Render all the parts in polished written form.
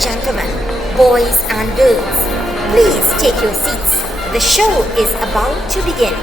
gentlemen, boys and girls, please take your seats. The show is about to begin.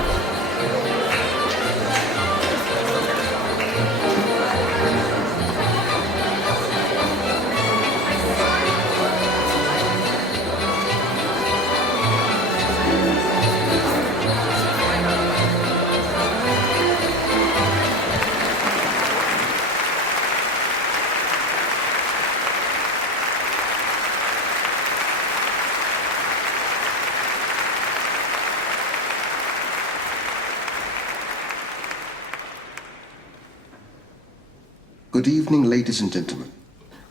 Good evening, ladies and gentlemen.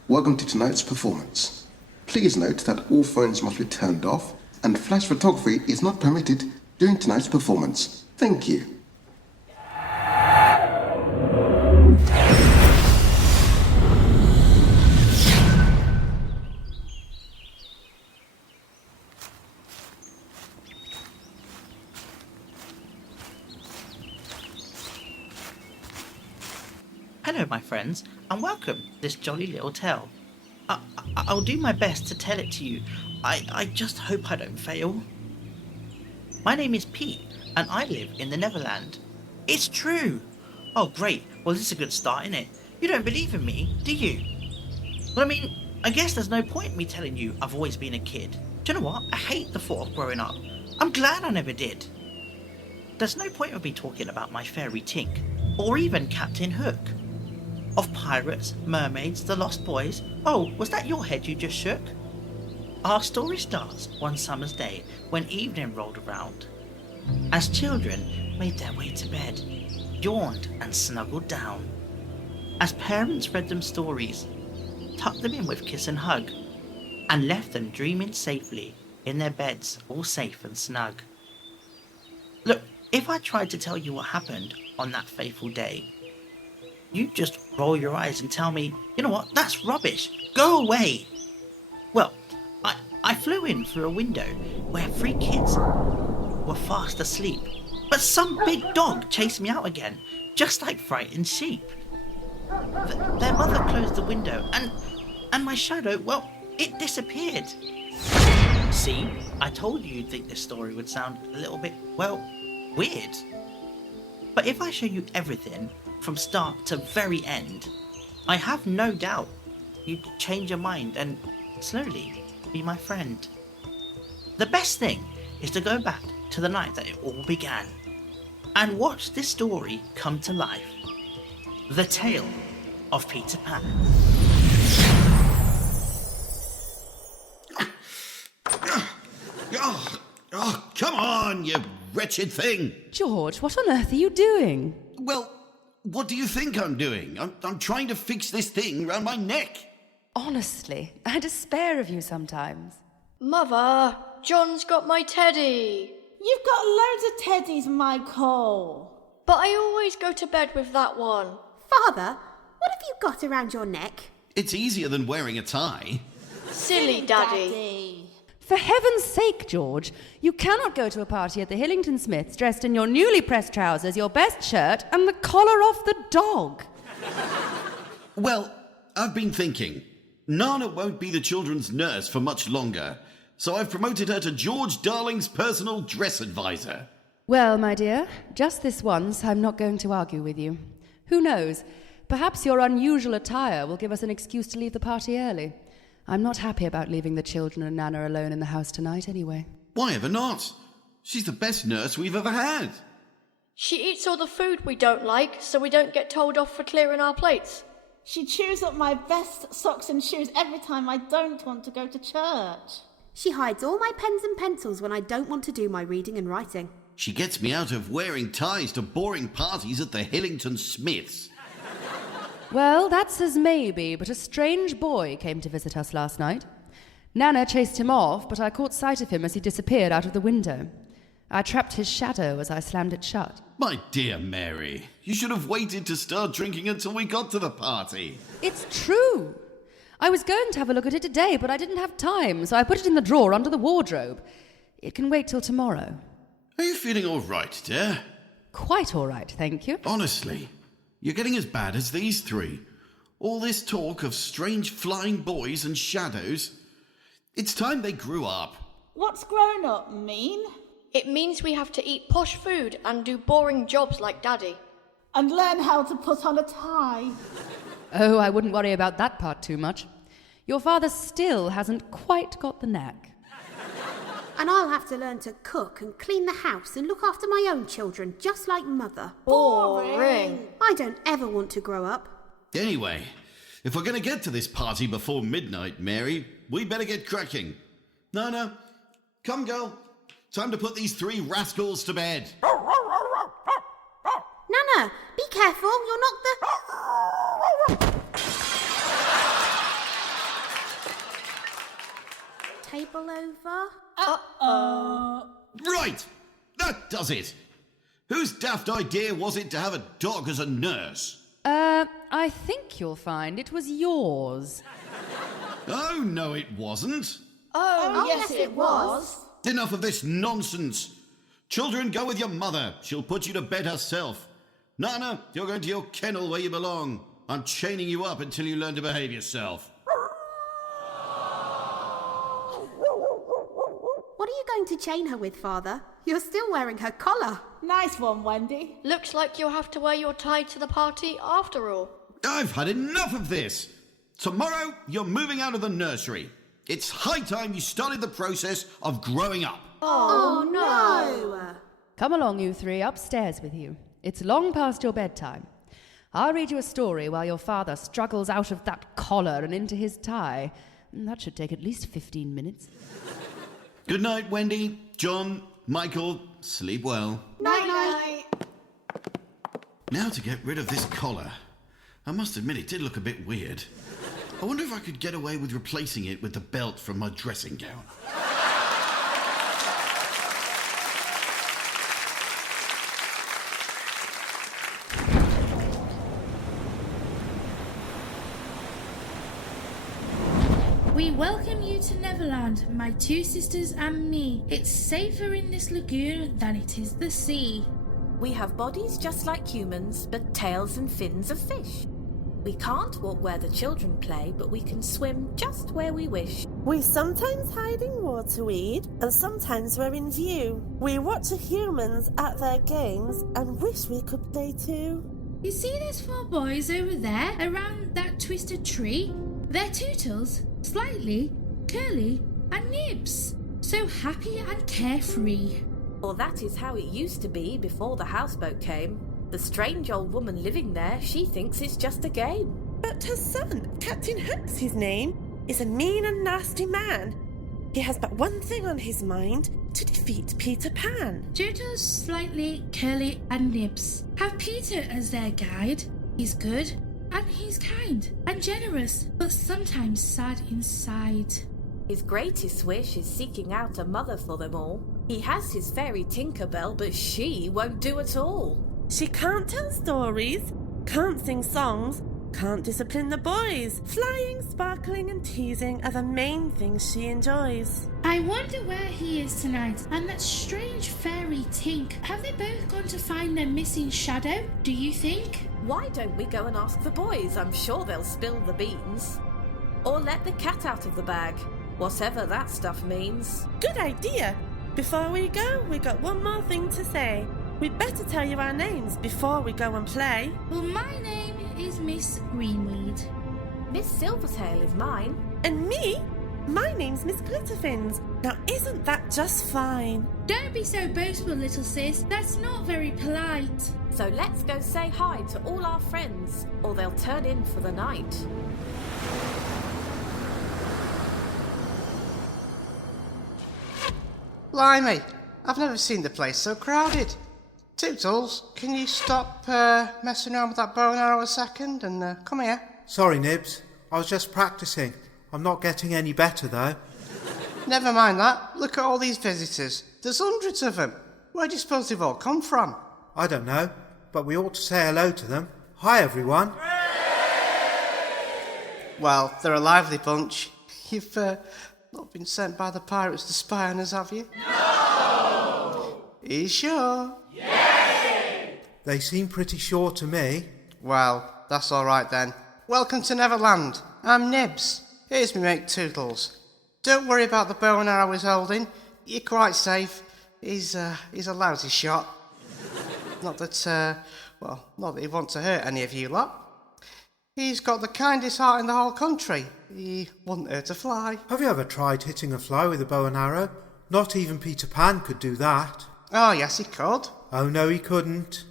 Welcome to tonight's performance. Please note that all phones must be turned off and flash photography is not permitted during tonight's performance. Thank you. Hello, my friends, and welcome to this jolly little tale. I'll do my best to tell it to you. I just hope I don't fail. My name is Pete, and I live in the Neverland. It's true! Oh, great. Well, this is a good start, isn't it? You don't believe in me, do you? Well, I mean, I guess there's no point in me telling you I've always been a kid. Do you know what? I hate the thought of growing up. I'm glad I never did. There's no point of me talking about my fairy Tink, or even Captain Hook. Of pirates, mermaids, the lost boys. Oh, was that your head you just shook? Our story starts one summer's day when evening rolled around. As children made their way to bed, yawned and snuggled down. As parents read them stories, tucked them in with kiss and hug, and left them dreaming safely in their beds, all safe and snug. Look, if I tried to tell you what happened on that fateful day, you just roll your eyes and tell me, you know what, that's rubbish, go away. Well, I flew in through a window where 3 kids were fast asleep, but some big dog chased me out again, just like frightened sheep. Their mother closed the window and my shadow, well, it disappeared. See, I told you you'd think this story would sound a little bit, well, weird. But if I show you everything, from start to very end, I have no doubt you'd change your mind and slowly be my friend. The best thing is to go back to the night that it all began and watch this story come to life. The Tale of Peter Pan. Oh, come on, you wretched thing. George, what on earth are you doing? Well, what do you think I'm doing? I'm trying to fix this thing round my neck. Honestly, I despair of you sometimes. Mother, John's got my teddy. You've got loads of teddies, Michael. But I always go to bed with that one. Father, what have you got around your neck? It's easier than wearing a tie. Silly Daddy. For heaven's sake, George, you cannot go to a party at the Hillington Smiths dressed in your newly pressed trousers, your best shirt, and the collar off the dog. Well, I've been thinking. Nana won't be the children's nurse for much longer, so I've promoted her to George Darling's personal dress advisor. Well, my dear, just this once, I'm not going to argue with you. Who knows? Perhaps your unusual attire will give us an excuse to leave the party early. I'm not happy about leaving the children and Nana alone in the house tonight anyway. Why ever not? She's the best nurse we've ever had. She eats all the food we don't like, so we don't get told off for clearing our plates. She chews up my best socks and shoes every time I don't want to go to church. She hides all my pens and pencils when I don't want to do my reading and writing. She gets me out of wearing ties to boring parties at the Hillington Smiths. Well, that's as maybe, but a strange boy came to visit us last night. Nana chased him off, but I caught sight of him as he disappeared out of the window. I trapped his shadow as I slammed it shut. My dear Mary, you should have waited to start drinking until we got to the party. It's true. I was going to have a look at it today, but I didn't have time, so I put it in the drawer under the wardrobe. It can wait till tomorrow. Are you feeling all right, dear? Quite all right, thank you. Honestly, you're getting as bad as these 3. All this talk of strange flying boys and shadows. It's time they grew up. What's grown up mean? It means we have to eat posh food and do boring jobs like Daddy. And learn how to put on a tie. Oh, I wouldn't worry about that part too much. Your father still hasn't quite got the knack. And I'll have to learn to cook and clean the house and look after my own children, just like Mother. Boring. I don't ever want to grow up. Anyway, if we're going to get to this party before midnight, Mary, we better get cracking. Nana, come, girl. Time to put these 3 rascals to bed. Nana, be careful, you'll knock the... table over. Right! That does it! Whose daft idea was it to have a dog as a nurse? I think you'll find it was yours. Oh, no, it wasn't. Oh, yes, it was. Enough of this nonsense. Children, go with your mother. She'll put you to bed herself. Nana, you're going to your kennel where you belong. I'm chaining you up until you learn to behave yourself. What are you going to chain her with, Father? You're still wearing her collar. Nice one, Wendy. Looks like you'll have to wear your tie to the party after all. I've had enough of this. Tomorrow, you're moving out of the nursery. It's high time you started the process of growing up. Oh no! Come along, you 3, upstairs with you. It's long past your bedtime. I'll read you a story while your father struggles out of that collar and into his tie. That should take at least 15 minutes. Good night, Wendy, John, Michael. Sleep well. Night-night. Now to get rid of this collar. I must admit it did look a bit weird. I wonder if I could get away with replacing it with the belt from my dressing gown. We welcome you to Neverland, my 2 sisters and me. It's safer in this lagoon than it is the sea. We have bodies just like humans, but tails and fins of fish. We can't walk where the children play, but we can swim just where we wish. We sometimes hide in waterweed, and sometimes we're in view. We watch the humans at their games and wish we could play too. You see those 4 boys over there around that twisted tree? They're Tootles, Slightly, Curly, and Nibs. So happy and carefree. Well, that is how it used to be before the houseboat came. The strange old woman living there, she thinks it's just a game. But her son, Captain Hook's his name, is a mean and nasty man. He has but one thing on his mind, to defeat Peter Pan. Tootles, Slightly, Curly, and Nibs have Peter as their guide. He's good, and he's kind, and generous, but sometimes sad inside. His greatest wish is seeking out a mother for them all. He has his fairy Tinkerbell, but she won't do at all. She can't tell stories, can't sing songs, can't discipline the boys. Flying, sparkling and teasing are the main things she enjoys. I wonder where he is tonight, and that strange fairy Tink. Have they both gone to find their missing shadow, do you think? Why don't we go and ask the boys? I'm sure they'll spill the beans. Or let the cat out of the bag, whatever that stuff means. Good idea. Before we go, we got one more thing to say. We'd better tell you our names before we go and play. Well, my name is Miss Greenweed. Miss Silvertail is mine. And me? My name's Miss Glitterfins. Now isn't that just fine? Don't be so boastful, little sis. That's not very polite. So let's go say hi to all our friends, or they'll turn in for the night. Blimey, I've never seen the place so crowded. Tootles, can you stop messing around with that bow and arrow a second and come here? Sorry, Nibs. I was just practicing. I'm not getting any better, though. Never mind that. Look at all these visitors. There's hundreds of them. Where do you suppose they've all come from? I don't know, but we ought to say hello to them. Hi, everyone. Well, they're a lively bunch. You've not been sent by the pirates to spy on us, have you? No! Are you sure? They seem pretty sure to me. Well, that's all right then. welcome to Neverland. I'm Nibs. Here's me mate Toodles. Don't worry about the bow and arrow he's holding. You're quite safe. He's a lousy shot. Not that he wants to hurt any of you lot. He's got the kindest heart in the whole country. He wouldn't hurt a fly. Have you ever tried hitting a fly with a bow and arrow? Not even Peter Pan could do that. Oh, yes, he could. Oh, no, he couldn't.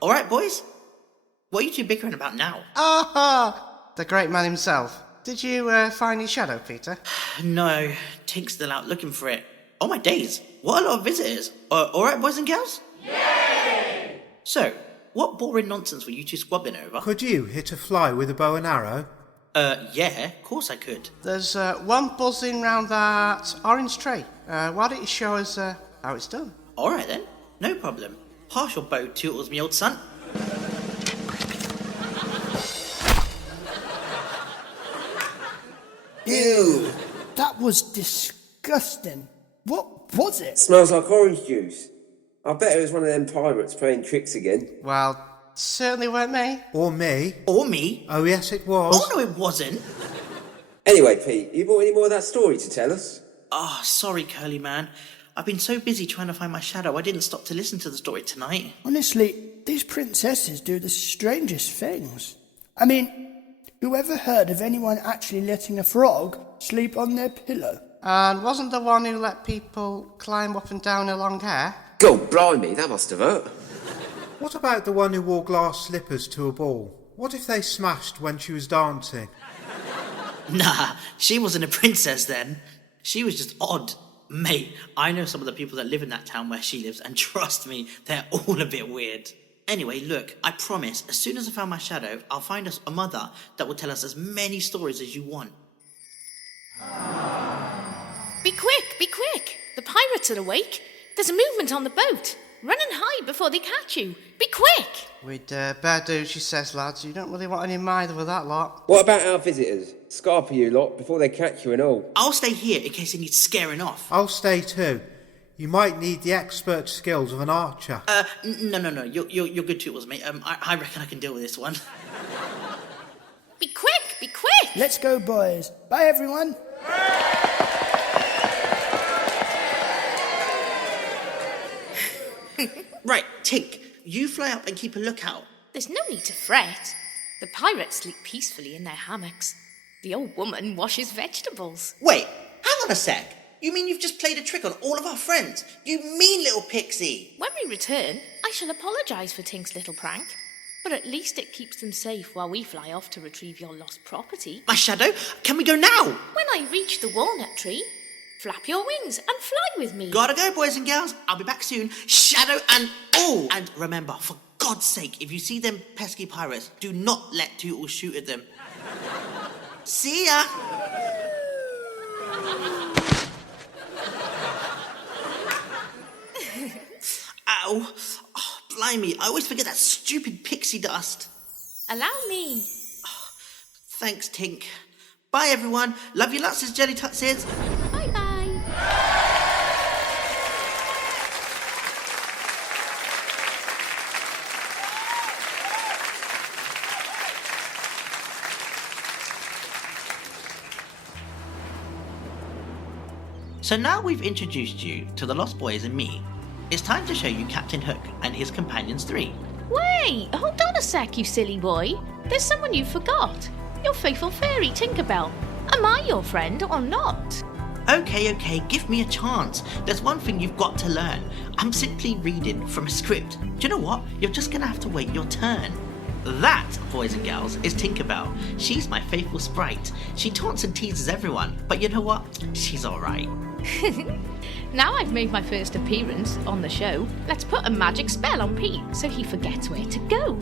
All right, boys. What are you two bickering about now? Ah, the great man himself. Did you find his shadow, Peter? No, Tink's still out looking for it. Oh my days, what a lot of visitors. All right, boys and girls? Yay! So, what boring nonsense were you two squabbling over? Could you hit a fly with a bow and arrow? Yeah, of course I could. There's one buzzing round that orange tray. Why don't you show us how it's done? All right then, no problem. Pass your bow, Tootles, me old son. Ew, that was disgusting. What was it? Smells like orange juice. I bet it was one of them pirates playing tricks again. Well, certainly weren't me. Or me. Or me. Oh, yes, it was. Oh, no, it wasn't. Anyway, Pete, you brought any more of that story to tell us? Oh, sorry, Curly man. I've been so busy trying to find my shadow, I didn't stop to listen to the story tonight. Honestly, these princesses do the strangest things. I mean, who ever heard of anyone actually letting a frog sleep on their pillow? And wasn't the one who let people climb up and down her long hair? God blimey, that must have hurt. What about the one who wore glass slippers to a ball? What if they smashed when she was dancing? Nah, she wasn't a princess then. She was just odd. Mate, I know some of the people that live in that town where she lives, and trust me, they're all a bit weird. Anyway, look, I promise, as soon as I found my shadow, I'll find us a mother that will tell us as many stories as you want. Be quick, be quick! The pirates are awake. There's a movement on the boat. Run and hide before they catch you. Be quick! We'd better do, she says, lads. You don't really want any mither with that lot. What about our visitors? Scarper you lot before they catch you and all. I'll stay here in case they need scaring off. I'll stay too. You might need the expert skills of an archer. No. You're good tools, mate. I reckon I can deal with this one. Be quick, be quick! Let's go, boys. Bye, everyone. Right, Tink, you fly up and keep a lookout. There's no need to fret. The pirates sleep peacefully in their hammocks. The old woman washes vegetables. Wait, hang on a sec. You mean you've just played a trick on all of our friends? You mean little pixie? When we return, I shall apologise for Tink's little prank. But at least it keeps them safe while we fly off to retrieve your lost property. My shadow? Can we go now? When I reach the walnut tree, flap your wings and fly with me. Gotta go, boys and girls. I'll be back soon. Shadow and all. And remember, for God's sake, if you see them pesky pirates, do not let Tootles shoot at them. See ya! Ow. Oh, blimey, I always forget that stupid pixie dust. Allow me. Oh, thanks, Tink. Bye, everyone. Love you lots, as Jelly Tot says. Bye-bye. So now we've introduced you to the Lost Boys and me, it's time to show you Captain Hook and his companions 3. Wait, hold on a sec, you silly boy. There's someone you forgot. Your faithful fairy, Tinkerbell. Am I your friend or not? Okay, give me a chance. There's one thing you've got to learn. I'm simply reading from a script. Do you know what? You're just gonna have to wait your turn. That, boys and girls, is Tinkerbell. She's my faithful sprite. She taunts and teases everyone, but you know what? She's alright. Now I've made my first appearance on the show, let's put a magic spell on Pete so he forgets where to go.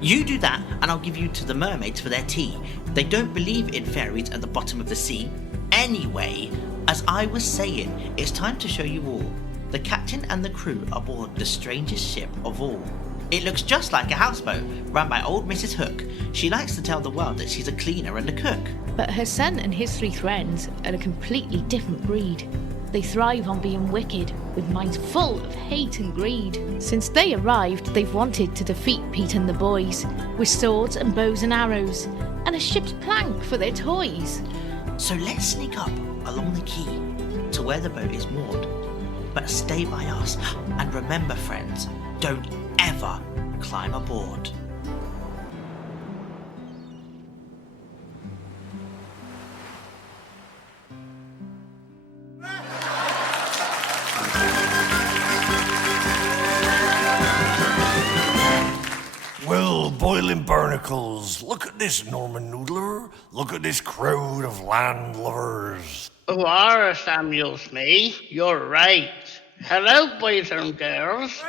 You do that, and I'll give you to the mermaids for their tea. They don't believe in fairies at the bottom of the sea. Anyway, as I was saying, it's time to show you all. The captain and the crew aboard the strangest ship of all. It looks just like a houseboat, run by old Mrs. Hook. She likes to tell the world that she's a cleaner and a cook. But her son and his 3 friends are a completely different breed. They thrive on being wicked, with minds full of hate and greed. Since they arrived, they've wanted to defeat Pete and the boys, with swords and bows and arrows, and a ship's plank for their toys. So let's sneak up along the quay to where the boat is moored. But stay by us, and remember, friends, don't ever climb aboard. Well, boiling barnacles, look at this, Norman Noodler. Look at this crowd of land lovers. Oh, are Samuel Smee? You're right. Hello, boys and girls.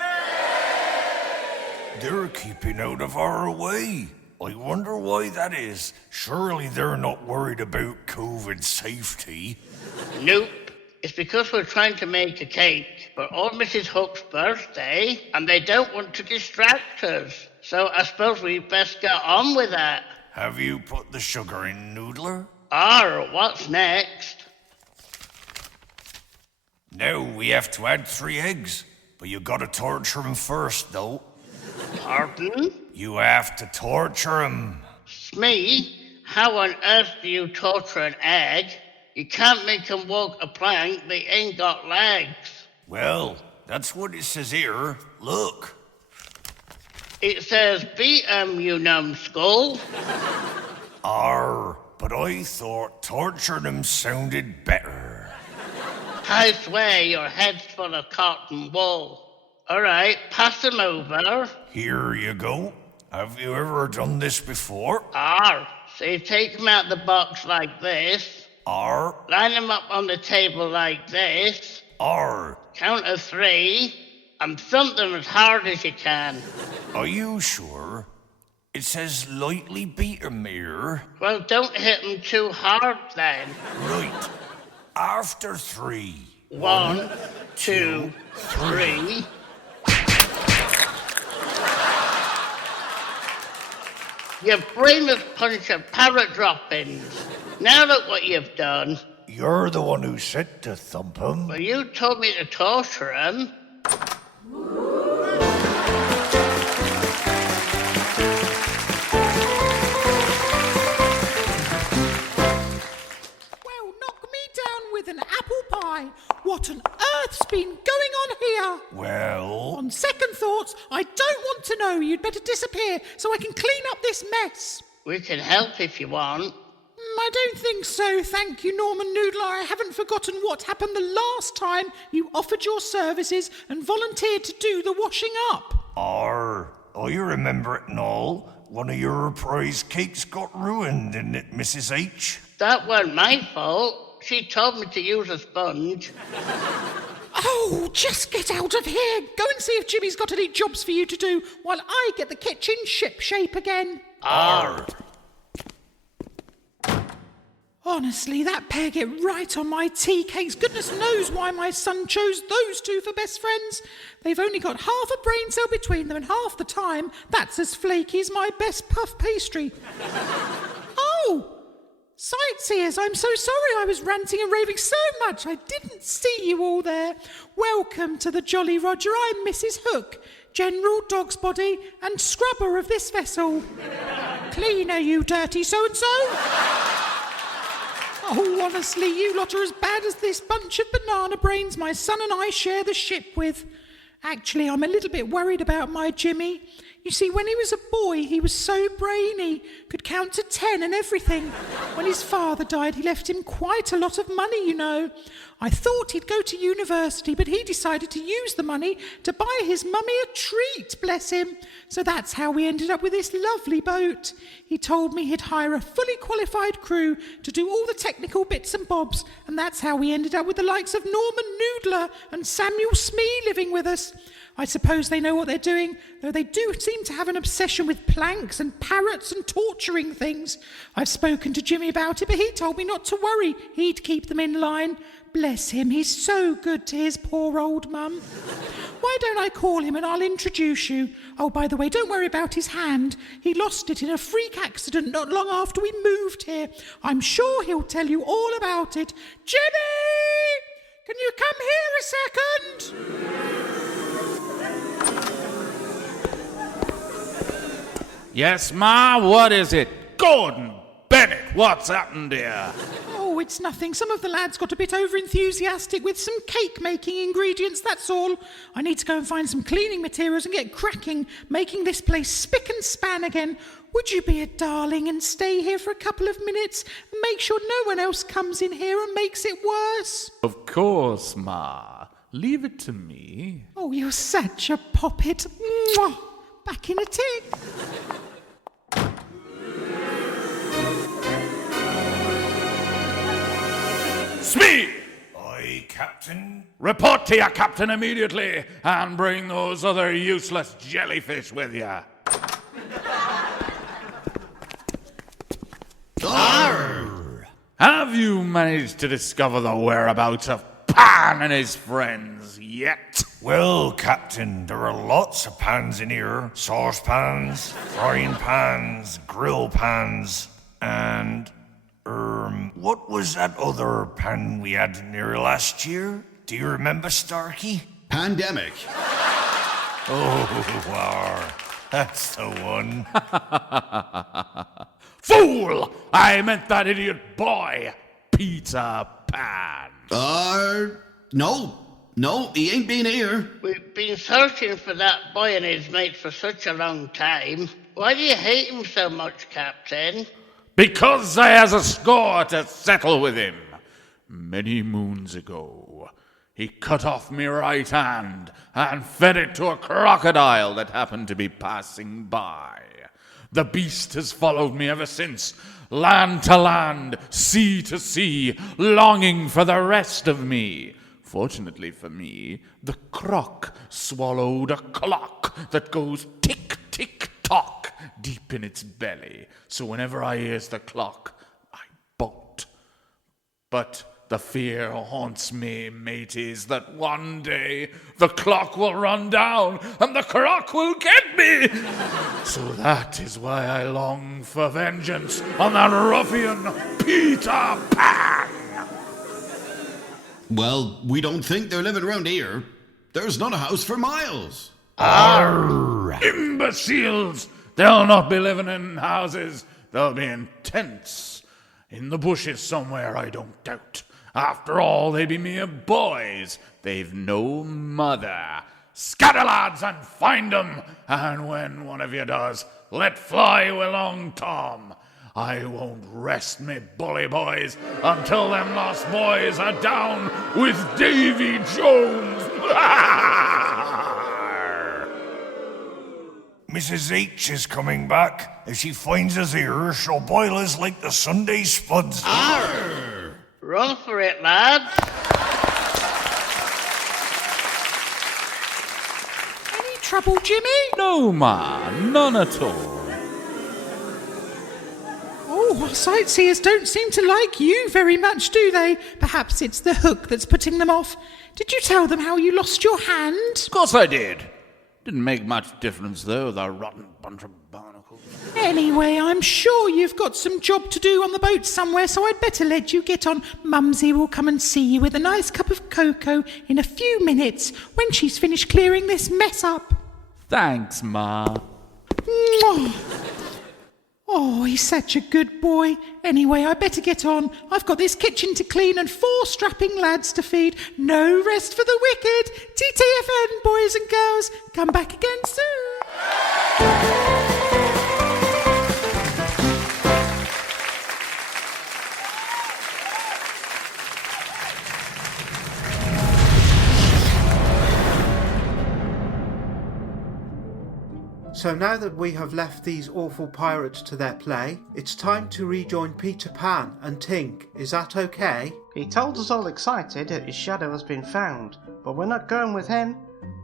They're keeping out of our way. I wonder why that is. Surely they're not worried about COVID safety. Nope. It's because we're trying to make a cake for old Mrs. Hook's birthday, and they don't want to distract us. So I suppose we best get on with that. Have you put the sugar in, Noodler? What's next? Now we have to add 3 eggs, but you gotta torture 'em first, though. Pardon? You have to torture 'em. Smee, how on earth do you torture an egg? You can't make 'em walk a plank, they ain't got legs. Well, that's what it says here. Look. It says, beat 'em, you numbskull. But I thought torturing 'em sounded better. I swear your head's full of cotton wool. All right, pass 'em over. Here you go. Have you ever done this before? So you take 'em out the box like this. Line 'em up on the table like this. Count to 3. And thump them as hard as you can. Are you sure? It says lightly beat 'em here. Well, don't hit 'em too hard then. Right. After 3. 1, 2, 3. Your brainless punch of parrot droppings. Now look what you've done. You're the one who said to thump 'em. Well, you told me to torture 'em. With an apple pie. What on earth's been going on here? Well... On second thoughts, I don't want to know. You'd better disappear so I can clean up this mess. We can help if you want. I don't think so, thank you, Norman Noodler. I haven't forgotten what happened the last time you offered your services and volunteered to do the washing up. You remember it and all. One of your prize cakes got ruined, didn't it, Mrs. H? That weren't my fault. She told me to use a sponge. Oh, just get out of here. Go and see if Jimmy's got any jobs for you to do while I get the kitchen ship-shape again. Honestly, that pair get right on my tea cakes. Goodness knows why my son chose those two for best friends. They've only got half a brain cell between them, and half the time, that's as flaky as my best puff pastry. Sightseers, I'm so sorry I was ranting and raving so much. I didn't see you all there. Welcome to the Jolly Roger. I'm Mrs. Hook, General Dog's Body and scrubber of this vessel. Cleaner, you dirty so-and-so. Oh, honestly, you lot are as bad as this bunch of banana brains my son and I share the ship with. Actually, I'm a little bit worried about my Jimmy. You see, when he was a boy, he was so brainy, could count to 10 and everything. When his father died, he left him quite a lot of money, you know. I thought he'd go to university, but he decided to use the money to buy his mummy a treat, bless him. So that's how we ended up with this lovely boat. He told me he'd hire a fully qualified crew to do all the technical bits and bobs, and that's how we ended up with the likes of Norman Noodler and Samuel Smee living with us. I suppose they know what they're doing, though they do seem to have an obsession with planks and parrots and torturing things. I've spoken to Jimmy about it, but he told me not to worry. He'd keep them in line. Bless him, he's so good to his poor old mum. Why don't I call him and I'll introduce you? Oh, by the way, don't worry about his hand. He lost it in a freak accident not long after we moved here. I'm sure he'll tell you all about it. Jimmy! Can you come here a second? Yes, Ma, what is it? Gordon Bennett, what's happened here? Oh, it's nothing. Some of the lads got a bit over-enthusiastic with some cake-making ingredients, that's all. I need to go and find some cleaning materials and get cracking, making this place spick and span again. Would you be a darling and stay here for a couple of minutes and make sure no one else comes in here and makes it worse? Of course, Ma. Leave it to me. Oh, you're such a poppet. Mwah! Back in a tick. Smee! Aye, Captain. Report to your captain immediately and bring those other useless jellyfish with you. Arr! Have you managed to discover the whereabouts of Pan and his friends yet? Well, Captain, there are lots of pans in here. Saucepans, frying pans, grill pans, and... what was that other pan we had in here last year? Do you remember, Starkey? Pandemic. Oh, that's the one. Fool! I meant that idiot boy, Peter Pan. No, he ain't been here. We've been searching for that boy and his mates for such a long time. Why do you hate him so much, Captain? Because I has a score to settle with him. Many moons ago, he cut off me right hand and fed it to a crocodile that happened to be passing by. The beast has followed me ever since, land to land, sea to sea, longing for the rest of me. Fortunately for me, the croc swallowed a clock that goes tick-tick-tock deep in its belly. So whenever I hears the clock, I bolt. But the fear haunts me, mateys, that one day the clock will run down and the croc will get me. So that is why I long for vengeance on that ruffian Peter Pan. Well, we don't think they're living around here. There's not a house for miles. Arr! Imbeciles! They'll not be living in houses. They'll be in tents. In the bushes somewhere, I don't doubt. After all, they be mere boys. They've no mother. Scatter, lads, and find 'em. And when one of you does, let fly with Long Tom. I won't rest me bully boys until them lost boys are down with Davy Jones. Mrs. H is coming back. If she finds us here, she'll boil us like the Sunday spuds. Arr! Run for it, lad. Any trouble, Jimmy? No, Ma, none at all. Oh, sightseers don't seem to like you very much, do they? Perhaps it's the hook that's putting them off. Did you tell them how you lost your hand? Of course I did. Didn't make much difference, though, the rotten bunch of barnacles. Anyway, I'm sure you've got some job to do on the boat somewhere, so I'd better let you get on. Mumsy will come and see you with a nice cup of cocoa in a few minutes when she's finished clearing this mess up. Thanks, Ma. Mwah. Oh, he's such a good boy. Anyway, I better get on. I've got this kitchen to clean and 4 strapping lads to feed. No rest for the wicked. TTFN, boys and girls. Come back again soon. So now that we have left these awful pirates to their play, it's time to rejoin Peter Pan and Tink. Is that okay? He told us all excited that his shadow has been found, but we're not going with him.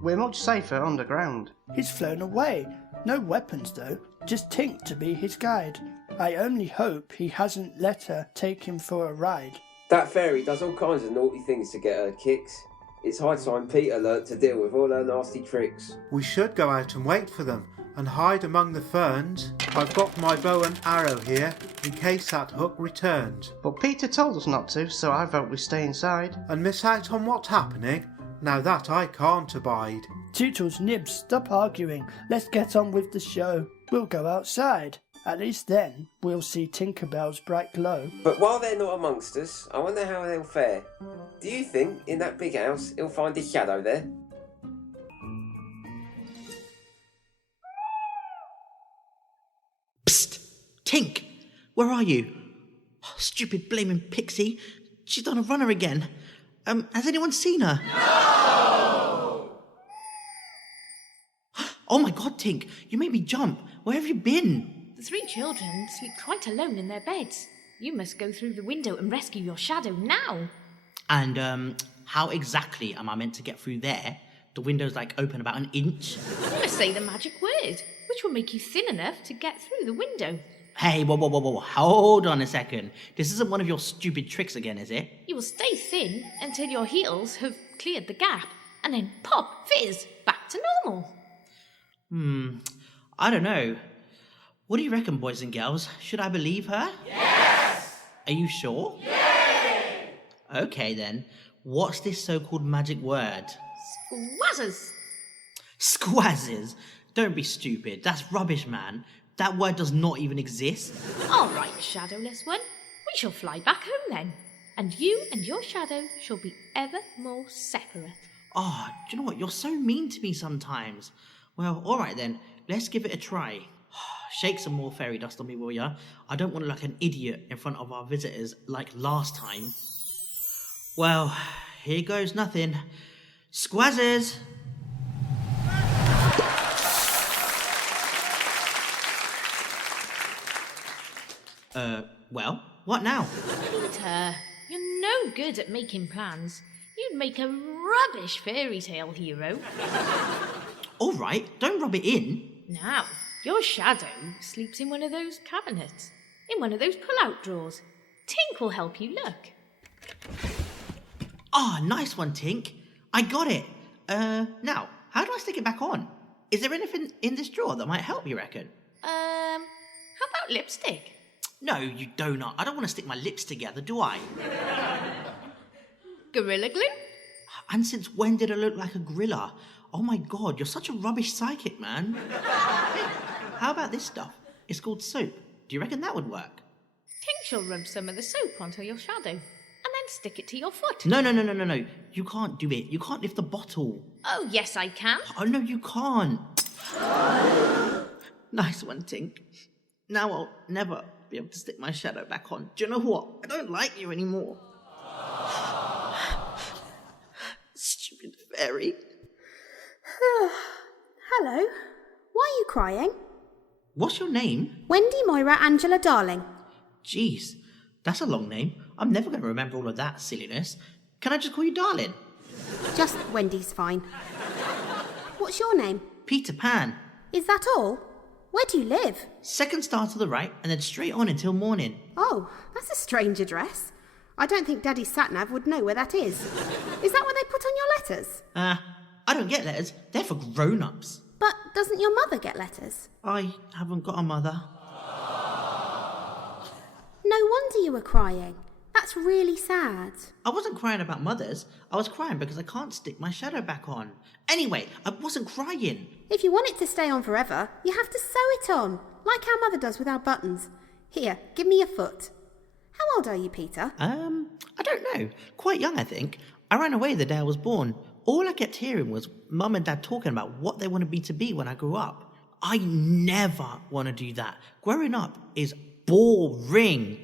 We're much safer underground. He's flown away. No weapons, though. Just Tink to be his guide. I only hope he hasn't let her take him for a ride. That fairy does all kinds of naughty things to get her kicks. It's high time Peter learnt to deal with all her nasty tricks. We should go out and wait for them and hide among the ferns. I've got my bow and arrow here in case that hook returns. But Peter told us not to, so I vote we stay inside. And miss out on what's happening? Now that I can't abide. Tootles, Nibs, stop arguing. Let's get on with the show. We'll go outside. At least then we'll see Tinkerbell's bright glow. But while they're not amongst us, I wonder how they'll fare. Do you think in that big house he'll find his shadow there? Psst! Tink! Where are you? Oh, stupid blaming pixie. She's done a runner again. Has anyone seen her? No! Oh my god, Tink! You made me jump. Where have you been? The three children sleep quite alone in their beds. You must go through the window and rescue your shadow now. And, how exactly am I meant to get through there? The window's like open about an inch. You must say the magic word, which will make you thin enough to get through the window. Hey, whoa. Hold on a second. This isn't one of your stupid tricks again, is it? You will stay thin until your heels have cleared the gap, and then pop, fizz, back to normal. I don't know. What do you reckon, boys and girls? Should I believe her? Yes! Are you sure? Yay! Okay then. What's this so-called magic word? Squazzers! Squazzes? Don't be stupid. That's rubbish, man. That word does not even exist. All right, shadowless one. We shall fly back home then. And you and your shadow shall be ever more separate. Oh, do you know what? You're so mean to me sometimes. Well, all right then. Let's give it a try. Shake some more fairy dust on me, will ya? I don't want to look like an idiot in front of our visitors like last time. Well, here goes nothing. Squazzers! Well, what now? Peter, you're no good at making plans. You'd make a rubbish fairy tale hero. All right, don't rub it in. Now, your shadow sleeps in one of those cabinets, in one of those pull-out drawers. Tink will help you look. Ah, nice one, Tink. I got it. Now, how do I stick it back on? Is there anything in this drawer that might help, you reckon? How about lipstick? No, you donut. I don't want to stick my lips together, do I? Gorilla glue? And since when did I look like a gorilla? Oh my god, you're such a rubbish psychic, man. Hey, how about this stuff? It's called soap. Do you reckon that would work? Tink shall rub some of the soap onto your shadow, and then stick it to your foot. No. You can't do it. You can't lift the bottle. Oh, yes, I can. Oh, no, you can't. Nice one, Tink. Now I'll never be able to stick my shadow back on. Do you know what? I don't like you anymore. Stupid fairy. Hello. Why are you crying? What's your name? Wendy Moira Angela Darling. Jeez, that's a long name. I'm never going to remember all of that silliness. Can I just call you Darling? Just Wendy's fine. What's your name? Peter Pan. Is that all? Where do you live? Second star to the right and then straight on until morning. Oh, that's a strange address. I don't think Daddy Satnav would know where that is. Is that where they put on your letters? I don't get letters. They're for grown-ups. But doesn't your mother get letters? I haven't got a mother. No wonder you were crying. That's really sad. I wasn't crying about mothers. I was crying because I can't stick my shadow back on. Anyway, I wasn't crying. If you want it to stay on forever, you have to sew it on, like our mother does with our buttons. Here, give me your foot. How old are you, Peter? I don't know. Quite young, I think. I ran away the day I was born. All I kept hearing was Mum and Dad talking about what they wanted me to be when I grew up. I never want to do that. Growing up is boring.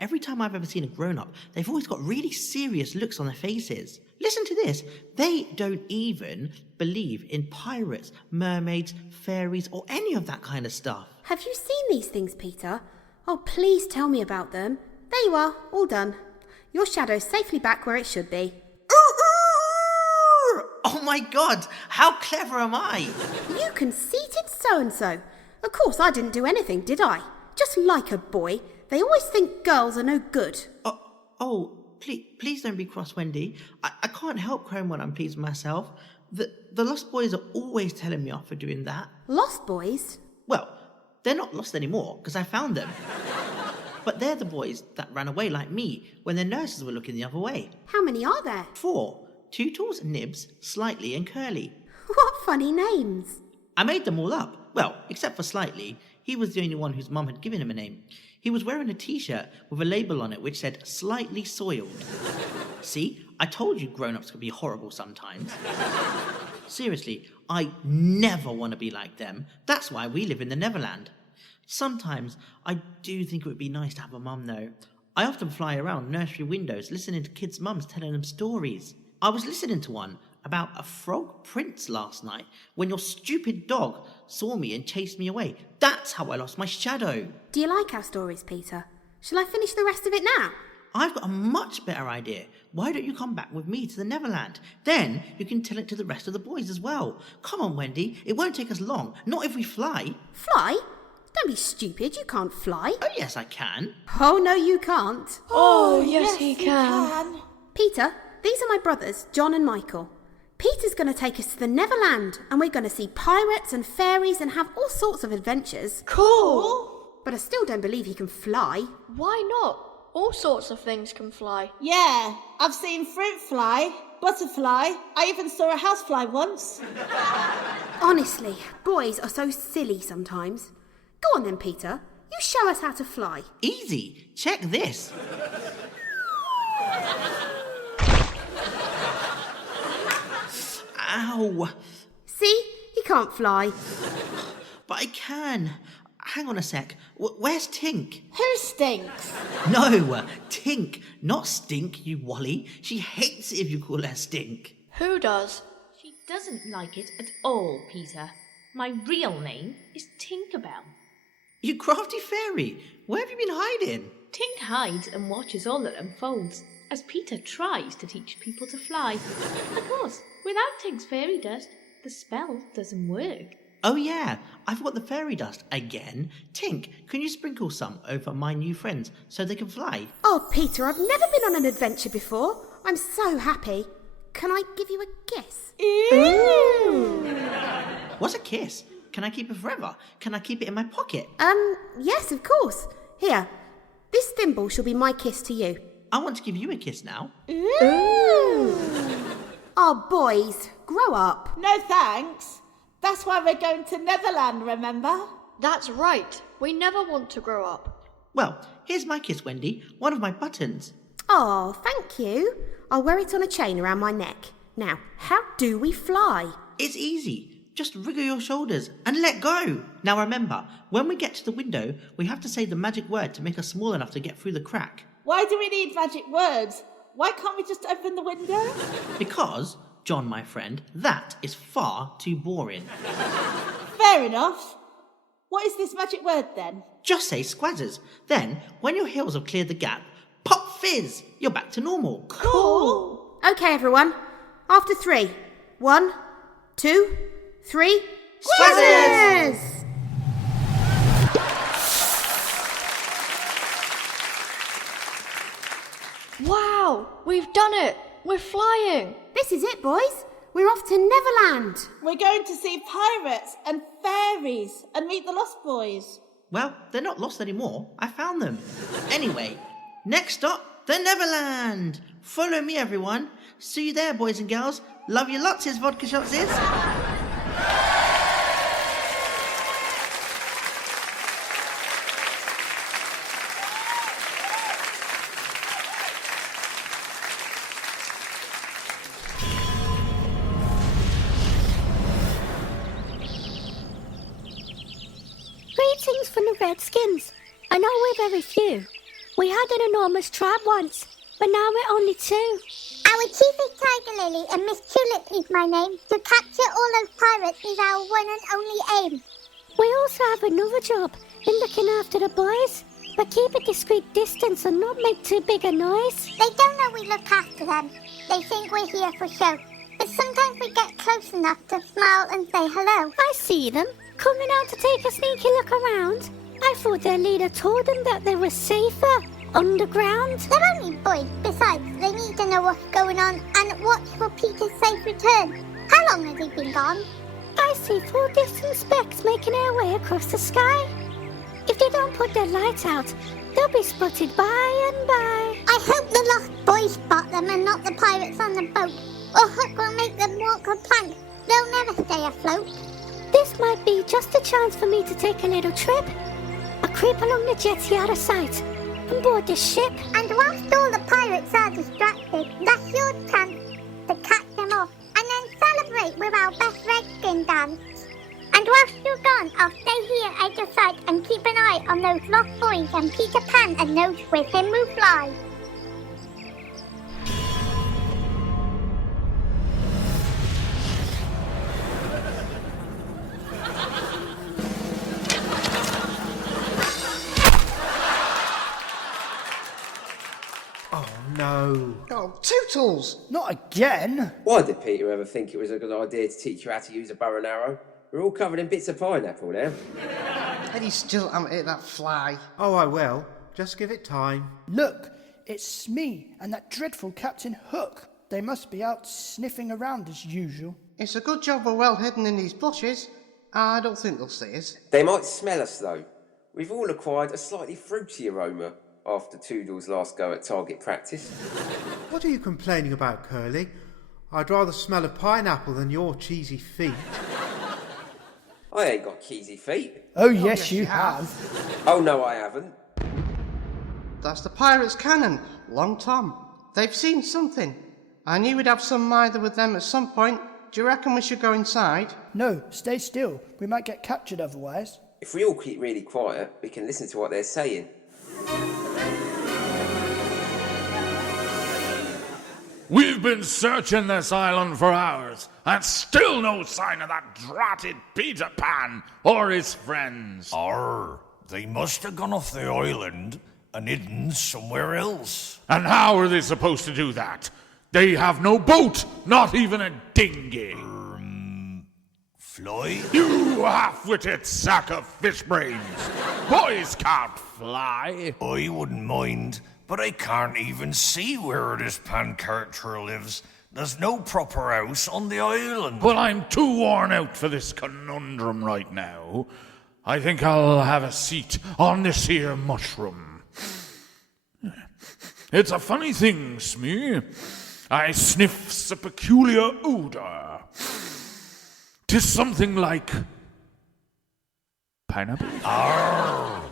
Every time I've ever seen a grown-up, they've always got really serious looks on their faces. Listen to this. They don't even believe in pirates, mermaids, fairies, or any of that kind of stuff. Have you seen these things, Peter? Oh, please tell me about them. There you are, all done. Your shadow's safely back where it should be. Oh my god, how clever am I? You conceited so-and-so. Of course I didn't do anything, did I? Just like a boy. They always think girls are no good. Oh, please don't be cross, Wendy. I can't help crying when I'm pleased with myself. The Lost Boys are always telling me off for doing that. Lost Boys? Well, they're not lost anymore, because I found them. But they're the boys that ran away like me when their nurses were looking the other way. How many are there? 4. Tootles, Nibs, Slightly and Curly. What funny names. I made them all up. Well, except for Slightly. He was the only one whose mum had given him a name. He was wearing a t-shirt with a label on it which said slightly soiled. See, I told you grown-ups could be horrible sometimes. Seriously, I never want to be like them. That's why we live in the Neverland. Sometimes I do think it would be nice to have a mum though. I often fly around nursery windows listening to kids' mums telling them stories. I was listening to one about a frog prince last night when your stupid dog saw me and chased me away. That's how I lost my shadow. Do you like our stories, Peter? Shall I finish the rest of it now? I've got a much better idea. Why don't you come back with me to the Neverland? Then you can tell it to the rest of the boys as well. Come on, Wendy. It won't take us long. Not if we fly. Fly? Don't be stupid. You can't fly. Oh, yes, I can. Oh, no, you can't. Oh, yes, he can. Peter, these are my brothers, John and Michael. Peter's going to take us to the Neverland, and we're going to see pirates and fairies and have all sorts of adventures. Cool. But I still don't believe he can fly. Why not? All sorts of things can fly. Yeah, I've seen fruit fly, butterfly. I even saw a housefly once. Honestly, boys are so silly sometimes. Go on then, Peter. You show us how to fly. Easy. Check this. Ow. See? He can't fly. But I can. Hang on a sec. Where's Tink? Who stinks? No, Tink, not Stink, you wally. She hates it if you call her Stink. Who does? She doesn't like it at all, Peter. My real name is Tinkerbell. You crafty fairy. Where have you been hiding? Tink hides and watches all that unfolds as Peter tries to teach people to fly. Of course, without Tink's fairy dust, the spell doesn't work. Oh yeah, I've got the fairy dust again. Tink, can you sprinkle some over my new friends so they can fly? Oh, Peter, I've never been on an adventure before. I'm so happy. Can I give you a kiss? Ooh. What's a kiss? Can I keep it forever? Can I keep it in my pocket? Yes, of course. Here, this thimble shall be my kiss to you. I want to give you a kiss now. Ooh. Oh, boys, grow up. No thanks. That's why we're going to Netherland, remember? That's right. We never want to grow up. Well, here's my kiss, Wendy. One of my buttons. Oh, thank you. I'll wear it on a chain around my neck. Now, how do we fly? It's easy. Just wriggle your shoulders and let go. Now remember, when we get to the window, we have to say the magic word to make us small enough to get through the crack. Why do we need magic words? Why can't we just open the window? Because, John, my friend, that is far too boring. Fair enough. What is this magic word then? Just say squazzers. Then, when your heels have cleared the gap, pop fizz! You're back to normal. Cool. Okay, everyone. After 3. 1, 2, 3. Squazzers! Wow, we've done it. We're flying. This is it, boys. We're off to Neverland. We're going to see pirates and fairies and meet the Lost Boys. Well, they're not lost anymore. I found them. Anyway, next stop, the Neverland. Follow me, everyone. See you there, boys and girls. Love you lots, vodka shots is. Greetings from the Redskins. I know we're very few. We had an enormous tribe once, but now we're only 2. Our chief is Tiger Lily, and Miss Tulip is my name. To capture all those pirates is our one and only aim. We also have another job in looking after the boys, but keep a discreet distance and not make too big a noise. They don't know we look after them. They think we're here for show. But sometimes we get close enough to smile and say hello. I see them, coming out to take a sneaky look around. I thought their leader told them that they were safer underground. They're only boys. Besides, know what's going on and watch for Peter's safe return. How long has he been gone? I see 4 distant specks making their way across the sky. If they don't put their lights out, they'll be spotted by and by. I hope the lost boys spot them and not the pirates on the boat. Or Hook will make them walk a plank. They'll never stay afloat. This might be just a chance for me to take a little trip. I'll creep along the jetty out of sight and board this ship. And whilst all the pirates are distracted, that's your chance to catch them all and then celebrate with our best redskin dance. And whilst you're gone, I'll stay here out of sight and keep an eye on those lost boys and Peter Pan and those with him who fly. Oh no. Oh, Tootles! Not again! Why did Peter ever think it was a good idea to teach you how to use a bow and arrow? We're all covered in bits of pineapple now. Eddie still haven't hit that fly. Oh, I will. Just give it time. Look, it's Smee and that dreadful Captain Hook. They must be out sniffing around as usual. It's a good job we're well hidden in these bushes. I don't think they'll see us. They might smell us, though. We've all acquired a slightly fruity aroma after Toodle's last go at target practice. What are you complaining about, Curly? I'd rather smell a pineapple than your cheesy feet. I ain't got cheesy feet. Oh, yes, you have. Oh, no, I haven't. That's the pirates' cannon, Long Tom. They've seen something. I knew we'd have some mither with them at some point. Do you reckon we should go inside? No, stay still. We might get captured otherwise. If we all keep really quiet, we can listen to what they're saying. We've been searching this island for hours, and still no sign of that dratted Peter Pan or his friends. Arr, they must have gone off the island and hidden somewhere else. And how are they supposed to do that? They have no boat, not even a dinghy. Fly? You half-witted sack of fish brains. Boys can't fly. I wouldn't mind, but I can't even see where this Pan character lives. There's no proper house on the island. Well, I'm too worn out for this conundrum right now. I think I'll have a seat on this here mushroom. It's a funny thing, Smee. I sniffs a peculiar odour. 'Tis something like pineapple. Arr!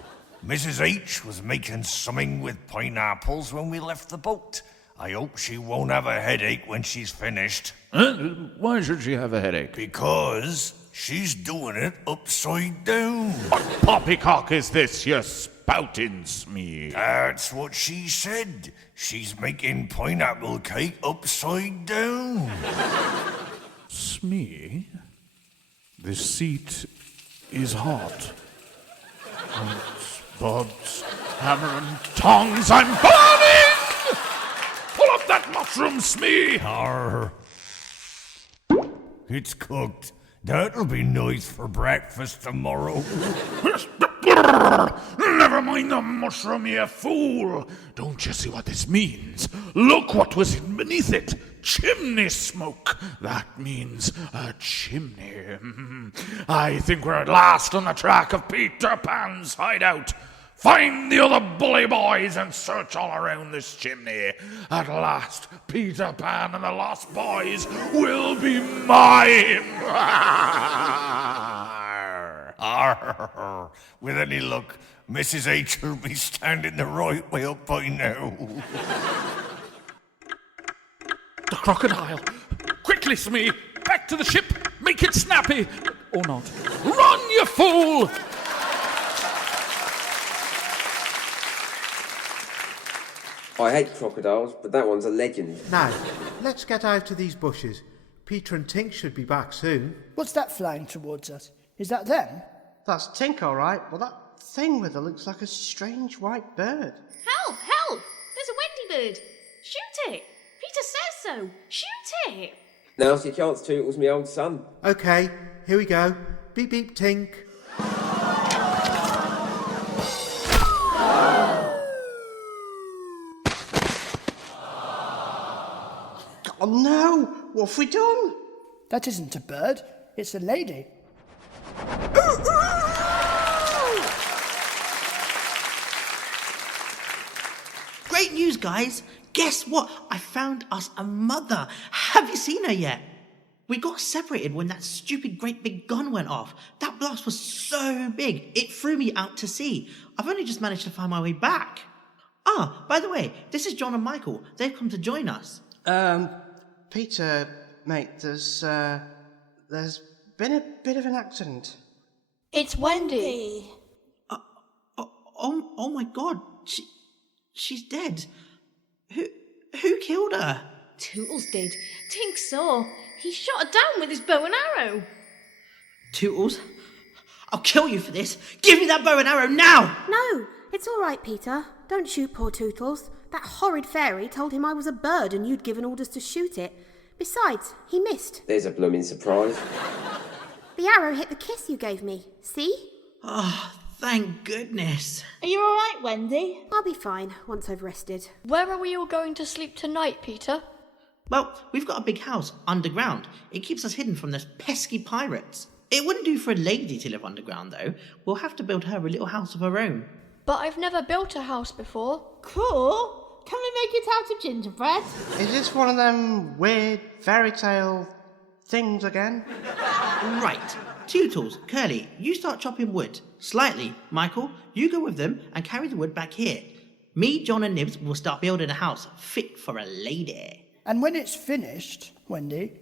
Mrs. H was making something with pineapples when we left the boat. I hope she won't have a headache when she's finished. Why should she have a headache? Because she's doing it upside down. What poppycock is this you're spouting, Smee? That's what she said. She's making pineapple cake upside down. Smee, this seat is hot. Bobs, hammer and tongs, I'm burning! Pull up that mushroom, Smee! Arr. It's cooked. That'll be nice for breakfast tomorrow. Never mind the mushroom, you fool! Don't you see what this means? Look what was hidden beneath it! Chimney smoke! That means a chimney. I think we're at last on the track of Peter Pan's hideout. Find the other bully boys and search all around this chimney. At last, Peter Pan and the Lost Boys will be mine! Arr. With any luck, Mrs. H will be standing the right way up by now. The crocodile! Quickly, Smee! Back to the ship! Make it snappy! Or not. Run, you fool! I hate crocodiles, but that one's a legend. Now, let's get out of these bushes. Peter and Tink should be back soon. What's that flying towards us? Is that them? That's Tink, all right. Well, that thing with her looks like a strange white bird. Help! Help! There's a Wendy bird. Shoot it! Peter says so. Shoot it! Now's your chance, Tootles, me old son. OK, here we go. Beep beep Tink. Oh no! What have we done? That isn't a bird, it's a lady. Great news, guys! Guess what? I found us a mother. Have you seen her yet? We got separated when that stupid great big gun went off. That blast was so big, it threw me out to sea. I've only just managed to find my way back. Ah, by the way, this is John and Michael. They've come to join us. Peter, mate, there's been a bit of an accident. It's Wendy. Oh my God, she's dead. Who killed her? Tootles did. Tink saw. He shot her down with his bow and arrow. Tootles? I'll kill you for this. Give me that bow and arrow now! No, it's all right, Peter. Don't shoot poor Tootles. That horrid fairy told him I was a bird and you'd given orders to shoot it. Besides, he missed. There's a blooming surprise. The arrow hit the kiss you gave me. See? Oh, thank goodness. Are you all right, Wendy? I'll be fine once I've rested. Where are we all going to sleep tonight, Peter? Well, we've got a big house underground. It keeps us hidden from those pesky pirates. It wouldn't do for a lady to live underground, though. We'll have to build her a little house of her own. But I've never built a house before. Cool. Can we make it out of gingerbread? Is this one of them weird fairy tale things again? Right. Tootles, Curly, you start chopping wood. Slightly. Michael, you go with them and carry the wood back here. Me, John and Nibs will start building a house fit for a lady. And when it's finished, Wendy,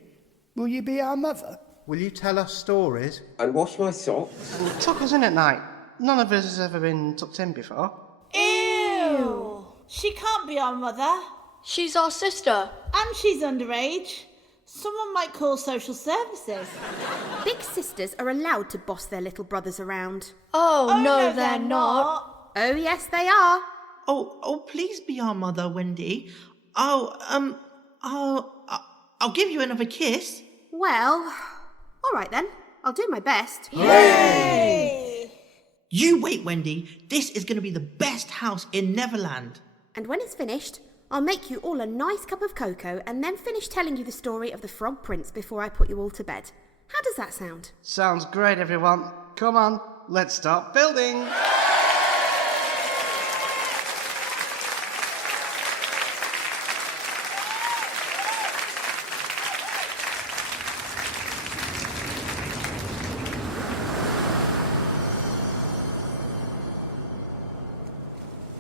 will you be our mother? Will you tell us stories? And wash my socks? And tuck us in at night. None of us has ever been tucked in before. Ew! She can't be our mother. She's our sister. And she's underage. Someone might call social services. Big sisters are allowed to boss their little brothers around. Oh, no, they're not. Oh, yes, they are. Oh, please be our mother, Wendy. I'll give you another kiss. Well, all right then. I'll do my best. Yay! You wait, Wendy. This is going to be the best house in Neverland. And when it's finished, I'll make you all a nice cup of cocoa and then finish telling you the story of the Frog Prince before I put you all to bed. How does that sound? Sounds great, everyone. Come on, let's start building.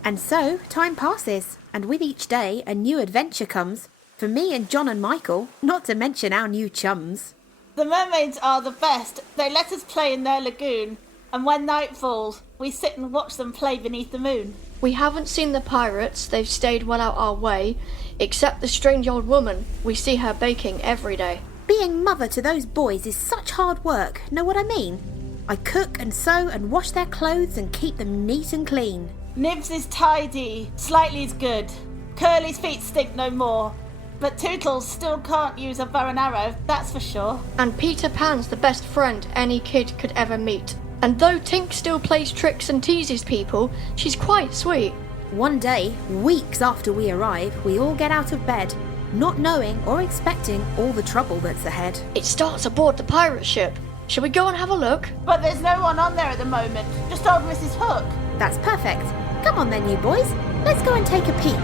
And so, time passes, and with each day a new adventure comes, for me and John and Michael, not to mention our new chums. The mermaids are the best. They let us play in their lagoon, and when night falls, we sit and watch them play beneath the moon. We haven't seen the pirates, they've stayed well out our way, except the strange old woman. We see her baking every day. Being mother to those boys is such hard work, know what I mean? I cook and sew and wash their clothes and keep them neat and clean. Nibs is tidy, Slightly's good, Curly's feet stink no more, but Tootles still can't use a bow and arrow, that's for sure. And Peter Pan's the best friend any kid could ever meet. And though Tink still plays tricks and teases people, she's quite sweet. One day, weeks after we arrive, we all get out of bed, not knowing or expecting all the trouble that's ahead. It starts aboard the pirate ship. Shall we go and have a look? But there's no one on there at the moment, just old Mrs. Hook. That's perfect. Come on then, you boys. Let's go and take a peek.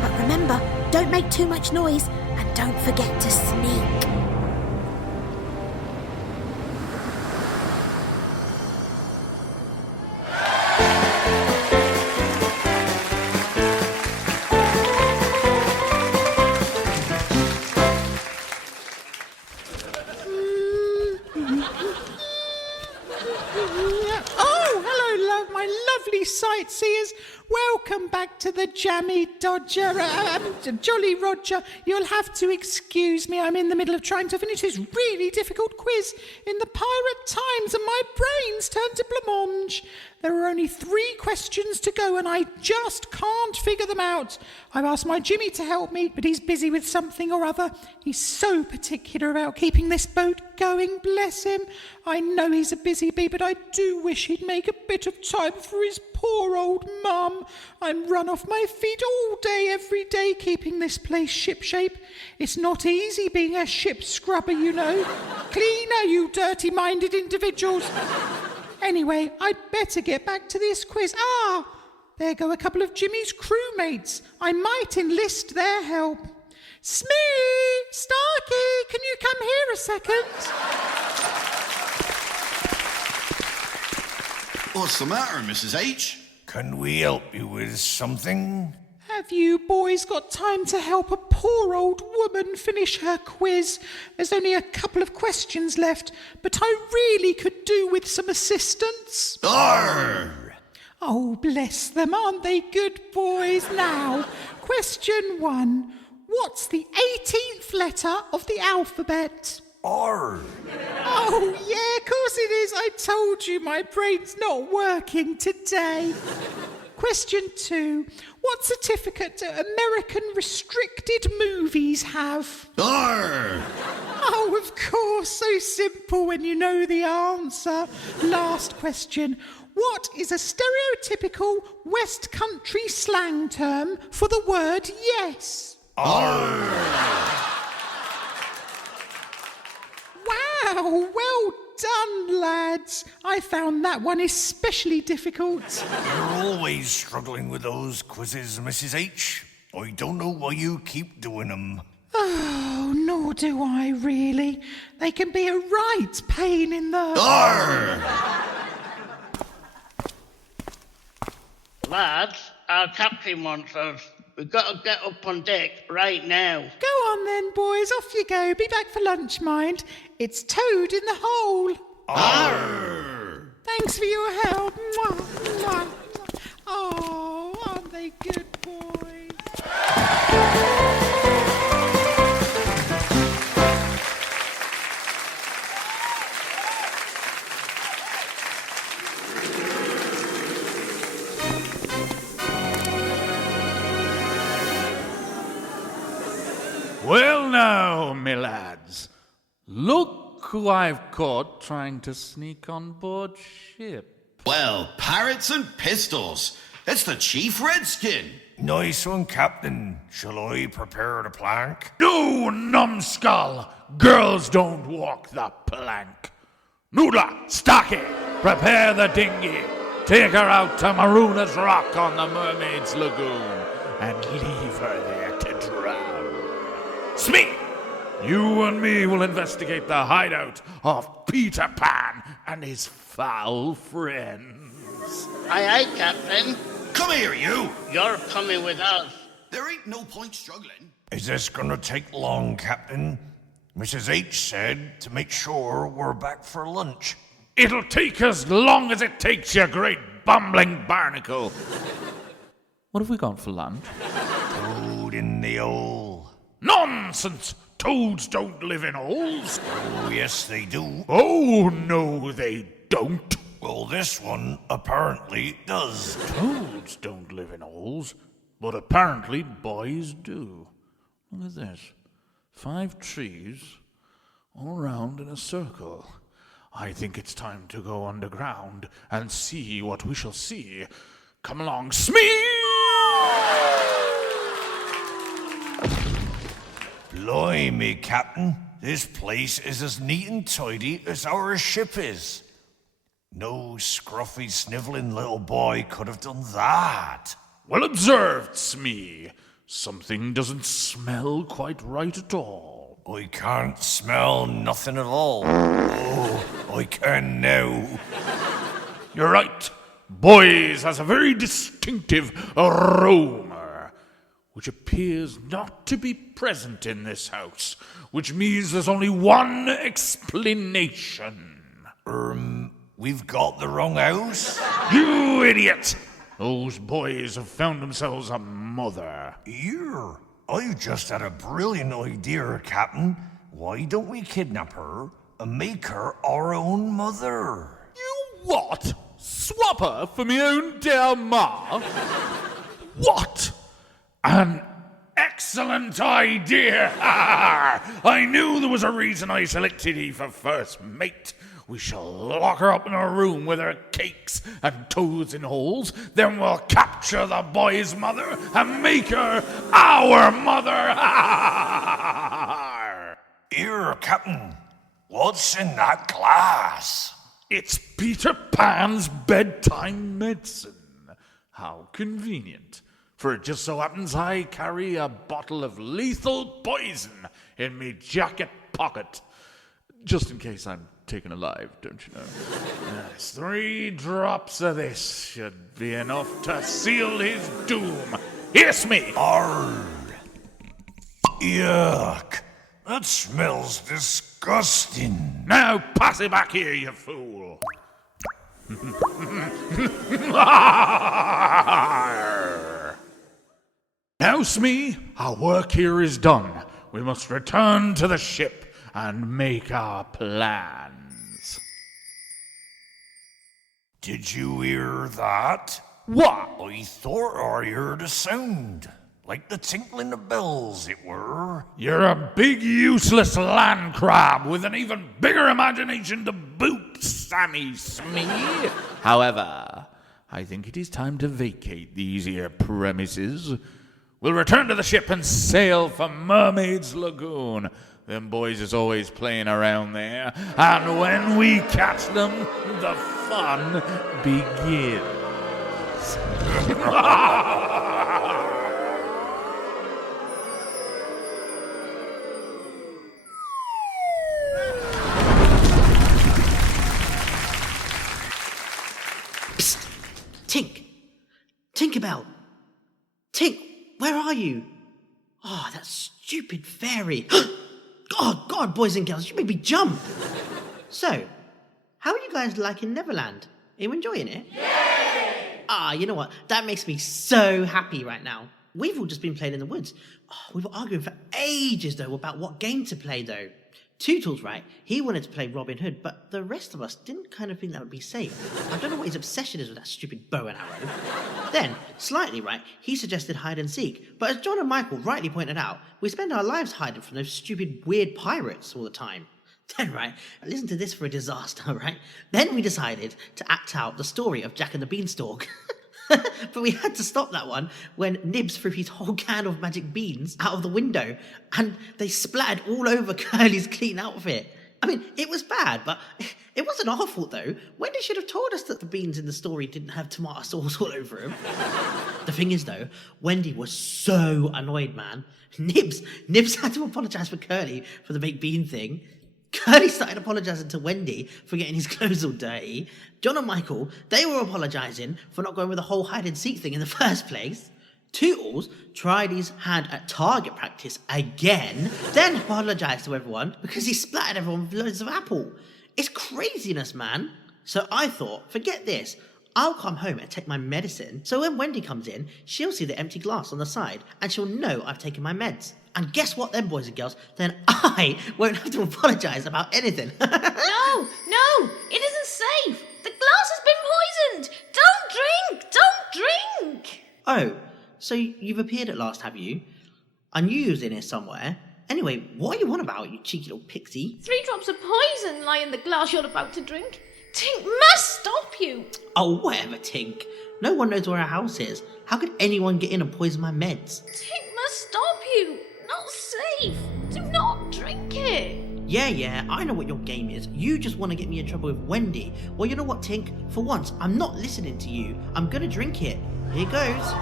But remember, don't make too much noise and don't forget to sneak. Sightseers, welcome back to the Jammy Dodger. Jolly Roger, you'll have to excuse me. I'm in the middle of trying to finish this really difficult quiz in the Pirate Times and my brain's turned to blancmange. There are only 3 questions to go and I just can't figure them out. I've asked my Jimmy to help me, but he's busy with something or other. He's so particular about keeping this boat going, bless him. I know he's a busy bee, but I do wish he'd make a bit of time for his poor old mum. I'm run off my feet all day, every day, keeping this place shipshape. It's not easy being a ship scrubber, you know. Cleaner, you dirty-minded individuals. Anyway, I'd better get back to this quiz. Ah, there go a couple of Jimmy's crewmates. I might enlist their help. Smee! Starkey, can you come here a second? What's the matter, Mrs. H? Can we help you with something? Have you boys got time to help a poor old woman finish her quiz? There's only a couple of questions left, but I really could do with some assistance. Arr! Oh, bless them, aren't they good boys? Now, question 1. What's the 18th letter of the alphabet? R. Oh, yeah, of course it is. I told you my brain's not working today. Question 2. What certificate do American restricted movies have? Arr! Oh, of course, so simple when you know the answer. Last question. What is a stereotypical West Country slang term for the word yes? Arr! Wow, well done, lads. I found that one especially difficult. You're always struggling with those quizzes, Mrs. H. I don't know why you keep doing them. Oh, nor do I really. They can be a right pain in the... Arr! Lads, our captain wants us. We've got to get up on deck right now. Go on then, boys. Off you go. Be back for lunch, mind. It's Toad in the hole. Arr! Thanks for your help. Mwah, mwah. Oh, aren't they good boys? Well now, me lads, look who I've caught trying to sneak on board ship. Well, parrots and pistols. It's the Chief Redskin. Nice one, Captain. Shall I prepare the plank? No, numbskull! Girls don't walk the plank. Noodler, Stocky, prepare the dinghy. Take her out to Maruna's Rock on the Mermaid's Lagoon and leave her there to drown. Smee, you and me will investigate the hideout of Peter Pan and his foul friends. Aye, aye, Captain. Come here, you. You're coming with us. There ain't no point struggling. Is this gonna take long, Captain? Mrs. H said to make sure we're back for lunch. It'll take as long as it takes, you great bumbling barnacle. What have we got for lunch? Toad in the hole. Nonsense! Toads don't live in holes. Oh, yes, they do. Oh, no, they don't. Well, this one apparently does. Toads don't live in holes, but apparently boys do. Look at this. 5 trees all round in a circle. I think it's time to go underground and see what we shall see. Come along, Smee! Blimey, Captain. This place is as neat and tidy as our ship is. No scruffy, snivelling little boy could have done that. Well observed, Smee. Something doesn't smell quite right at all. I can't smell nothing at all. Oh, I can now. You're right. Boys has a very distinctive aroma, which appears not to be present in this house, which means there's only one explanation. We've got the wrong house? You idiot! Those boys have found themselves a mother. Here, I just had a brilliant idea, Captain. Why don't we kidnap her and make her our own mother? You what? Swap her for me own dear ma? What? An excellent idea! I knew there was a reason I selected ye for first mate. We shall lock her up in a room with her cakes and toes in holes. Then we'll capture the boy's mother and make her our mother. Here, Captain. What's in that glass? It's Peter Pan's bedtime medicine. How convenient. For it just so happens I carry a bottle of lethal poison in me jacket pocket. Just in case I'm taken alive, don't you know? Yes, 3 drops of this should be enough to seal his doom. Hiss me! Arr! Yuck! That smells disgusting. Now pass it back here, you fool! Now, Smee, our work here is done. We must return to the ship and make our plans. Did you hear that? What? I thought I heard a sound. Like the tinkling of bells, it were. You're a big, useless land crab with an even bigger imagination to boot, Sammy Smee. However, I think it is time to vacate these here premises. We'll return to the ship and sail for Mermaid's Lagoon. Them boys is always playing around there. And when we catch them, the fun begins. Psst! Tink! Tinkerbell! Tink, where are you? Oh, that stupid fairy. Oh, God, boys and girls, you made me jump. So, how are you guys liking Neverland? Are you enjoying it? Yay! Ah, you know what? That makes me so happy right now. We've all just been playing in the woods. Oh, we were arguing for ages, though, about what game to play, though. Tootles, right? He wanted to play Robin Hood, but the rest of us didn't kind of think that would be safe. I don't know what his obsession is with that stupid bow and arrow. Then, Slightly, right, he suggested hide and seek, but as John and Michael rightly pointed out, we spend our lives hiding from those stupid weird pirates all the time. Then, right, listen to this for a disaster, right? Then we decided to act out the story of Jack and the Beanstalk. But we had to stop that one when Nibs threw his whole can of magic beans out of the window and they splattered all over Curly's clean outfit. I mean, it was bad, but it wasn't our fault though. Wendy should have told us that the beans in the story didn't have tomato sauce all over them. The thing is though, Wendy was so annoyed, man. Nibs had to apologise for Curly for the baked bean thing. Curly started apologising to Wendy for getting his clothes all dirty. John and Michael, they were apologising for not going with the whole hide-and-seek thing in the first place. Tootles tried his hand at target practice again, then apologised to everyone because he splattered everyone with loads of apple. It's craziness, man. So I thought, forget this. I'll come home and take my medicine, so when Wendy comes in, she'll see the empty glass on the side, and she'll know I've taken my meds. And guess what then, boys and girls? Then I won't have to apologise about anything. No, it isn't safe. The glass has been poisoned. Don't drink. Oh, so you've appeared at last, have you? I knew you was in here somewhere. Anyway, what are you on about, you cheeky little pixie? 3 drops of poison lie in the glass you're about to drink. Tink must stop you. Oh, whatever, Tink. No one knows where our house is. How could anyone get in and poison my meds? Tink must stop you. Not safe. Do not drink it. Yeah, I know what your game is. You just want to get me in trouble with Wendy. Well, you know what, Tink? For once, I'm not listening to you. I'm gonna drink it. Here goes.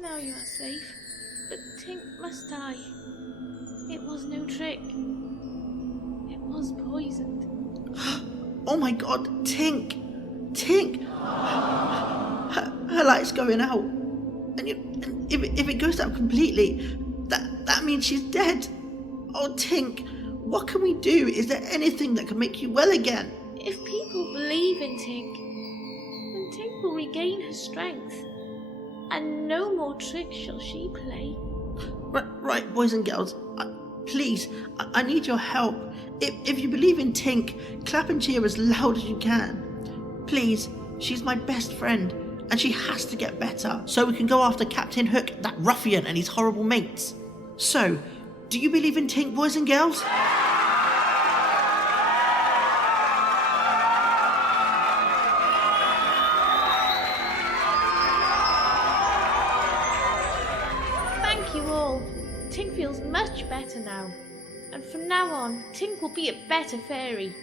Now you are safe, but Tink must die. It was no trick. It was poisoned. Oh my God, Tink! Her light's going out. And if it goes out completely, that means she's dead. Oh, Tink, what can we do? Is there anything that can make you well again? If people believe in Tink, then Tink will regain her strength. And no more tricks shall she play. Right, boys and girls, please, I need your help. If you believe in Tink, clap and cheer as loud as you can. Please, she's my best friend, and she has to get better, so we can go after Captain Hook, that ruffian, and his horrible mates. So, do you believe in Tink, boys and girls? Thank you all. Tink feels much better now. And from now on, Tink will be a better fairy.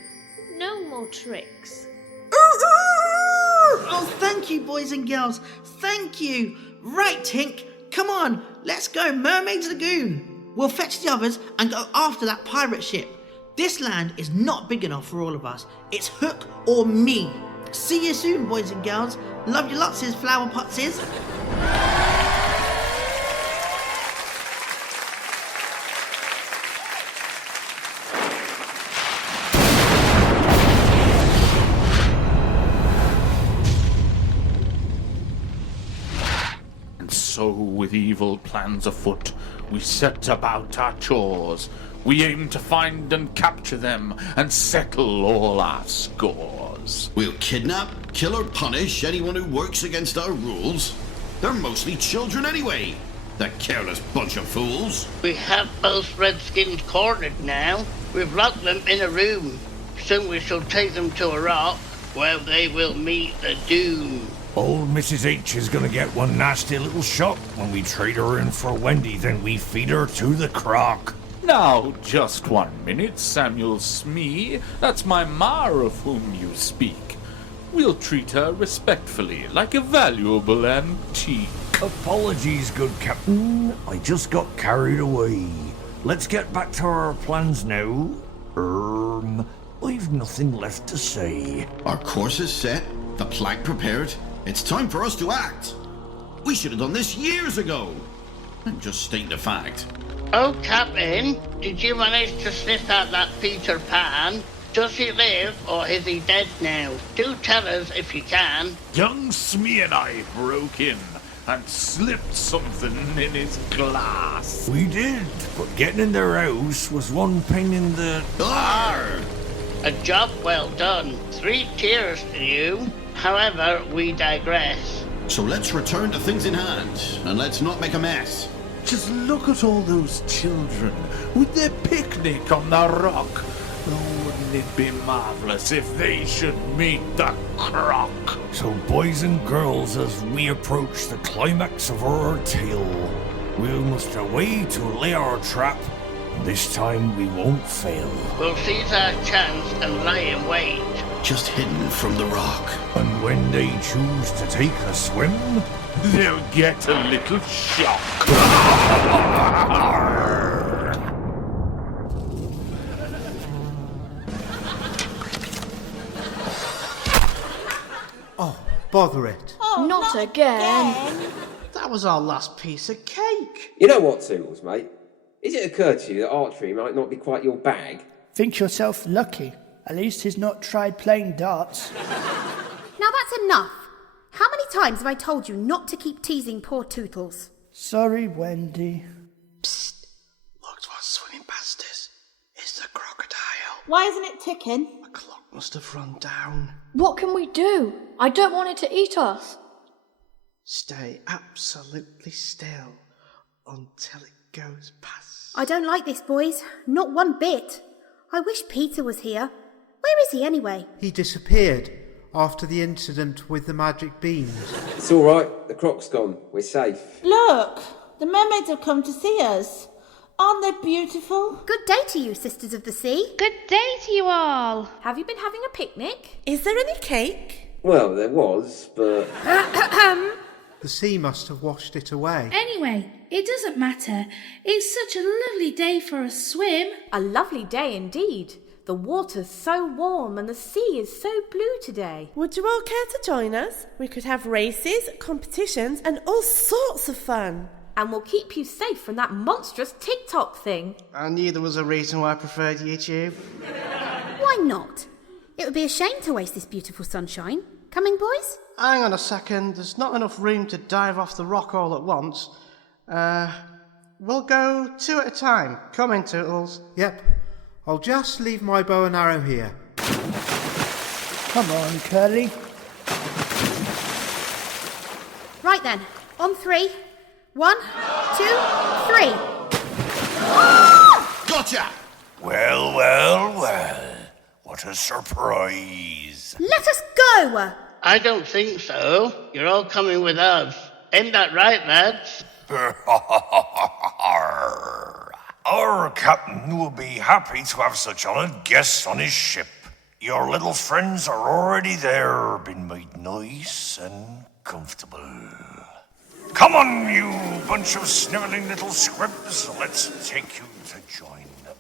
No more tricks. Oh, thank you, boys and girls. Thank you. Right, Tink. Come on, let's go Mermaid's Lagoon. We'll fetch the others and go after that pirate ship. This land is not big enough for all of us. It's Hook or me. See you soon, boys and girls. Love you lots, flower potses. So, with evil plans afoot, we set about our chores. We aim to find and capture them and settle all our scores. We'll kidnap, kill or punish anyone who works against our rules. They're mostly children anyway. The careless bunch of fools. We have both redskins cornered now. We've locked them in a room. Soon we shall take them to a rock where they will meet the doom. Old Mrs. H is gonna get one nasty little shock when we trade her in for Wendy, then we feed her to the croc. Now, just 1 minute, Samuel Smee. That's my ma of whom you speak. We'll treat her respectfully, like a valuable antique. Apologies, good Captain. I just got carried away. Let's get back to our plans now. I've nothing left to say. Our course is set, the plank prepared. It's time for us to act. We should have done this years ago. I'm just stating the fact. Oh, Captain, did you manage to sniff out that Peter Pan? Does he live, or is he dead now? Do tell us if you can. Young Smee and I broke in and slipped something in his glass. We did, but getting in their house was one pain in the... Arr! A job well done. 3 cheers to you. However, we digress. So let's return to things in hand, and let's not make a mess. Just look at all those children with their picnic on the rock. Oh, wouldn't it be marvellous if they should meet the croc? So, boys and girls, as we approach the climax of our tale, we must away to lay our trap. This time we won't fail. We'll seize our chance and lie in wait. Just hidden from the rock. And when they choose to take a swim, they'll get a little shock. Oh, bother it. Oh, not again. That was our last piece of cake. You know what, Toodles, mate? Is it occurred to you that archery might not be quite your bag? Think yourself lucky. At least he's not tried playing darts. Now that's enough. How many times have I told you not to keep teasing poor Tootles? Sorry, Wendy. Psst. Look what's swimming past us. It's the crocodile. Why isn't it ticking? The clock must have run down. What can we do? I don't want it to eat us. Stay absolutely still until it goes past. I don't like this, boys. Not one bit. I wish Peter was here. Where is he anyway? He disappeared after the incident with the magic beans. It's all right. The croc's gone. We're safe. Look, the mermaids have come to see us. Aren't they beautiful? Good day to you, sisters of the sea. Good day to you all. Have you been having a picnic? Is there any cake? Well, there was, but... The sea must have washed it away. Anyway, it doesn't matter. It's such a lovely day for a swim. A lovely day indeed. The water's so warm and the sea is so blue today. Would you all care to join us? We could have races, competitions, and all sorts of fun. And we'll keep you safe from that monstrous TikTok thing. I knew there was a reason why I preferred YouTube. Why not? It would be a shame to waste this beautiful sunshine. Coming, boys? Hang on a second. There's not enough room to dive off the rock all at once. We'll go 2 at a time. Come in, Tootles. Yep. I'll just leave my bow and arrow here. Come on, Curly. Right then, on 3. 1, 2, 3. Gotcha! Well, well, well. What a surprise. Let us go! I don't think so. You're all coming with us. Ain't that right, lads? Our captain will be happy to have such honoured guests on his ship. Your little friends are already there, been made nice and comfortable. Come on, you bunch of snivelling little squibs. Let's take you to join them.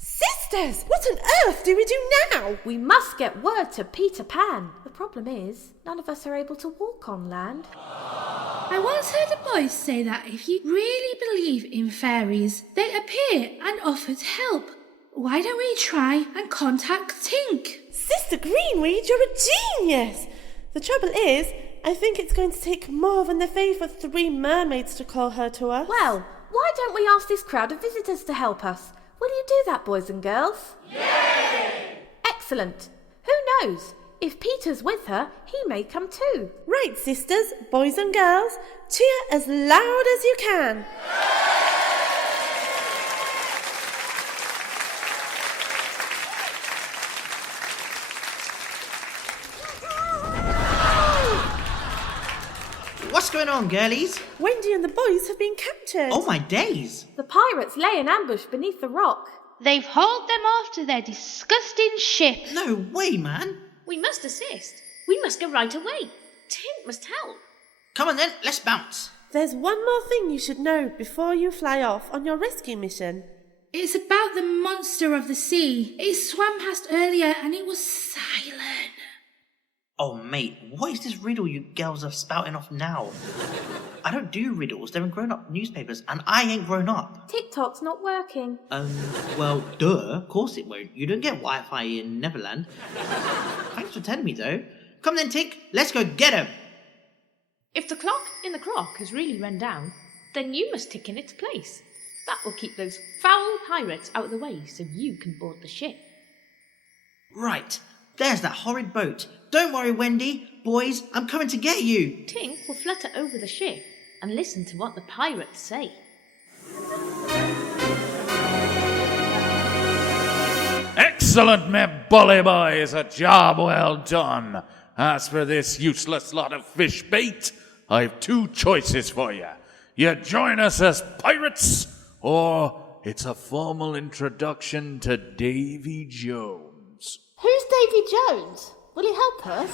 Sisters, what on earth do we do now? We must get word to Peter Pan. The problem is, none of us are able to walk on land. I once heard a boy say that if you really believe in fairies, they appear and offer to help. Why don't we try and contact Tink? Sister Greenweed, you're a genius! The trouble is, I think it's going to take more than the favour of 3 mermaids to call her to us. Well, why don't we ask this crowd of visitors to help us? Will you do that, boys and girls? Yay! Excellent. Who knows? If Peter's with her, he may come too. Right, sisters, boys and girls, cheer as loud as you can. What's going on, girlies? Wendy and the boys have been captured. Oh, my days. The pirates lay in ambush beneath the rock. They've hauled them off to their disgusting ship. No way, man. We must assist. We must go right away. Tink must help. Come on then, let's bounce. There's one more thing you should know before you fly off on your rescue mission. It's about the monster of the sea. It swam past earlier and it was silent. Oh, mate, what is this riddle you girls are spouting off now? I don't do riddles. They're in grown-up newspapers, and I ain't grown up. TikTok's not working. Well, duh. Of course it won't. You don't get Wi-Fi in Neverland. Thanks for telling me, though. Come then, Tink. Let's go get him. If the clock in the crock has really run down, then you must tick in its place. That will keep those foul pirates out of the way so you can board the ship. Right. There's that horrid boat. Don't worry, Wendy. Boys, I'm coming to get you. Tink will flutter over the ship and listen to what the pirates say. Excellent, me bully boys. A job well done. As for this useless lot of fish bait, I've 2 choices for you. You join us as pirates, or it's a formal introduction to Davy Jones. Who's Davy Jones? Will he help us?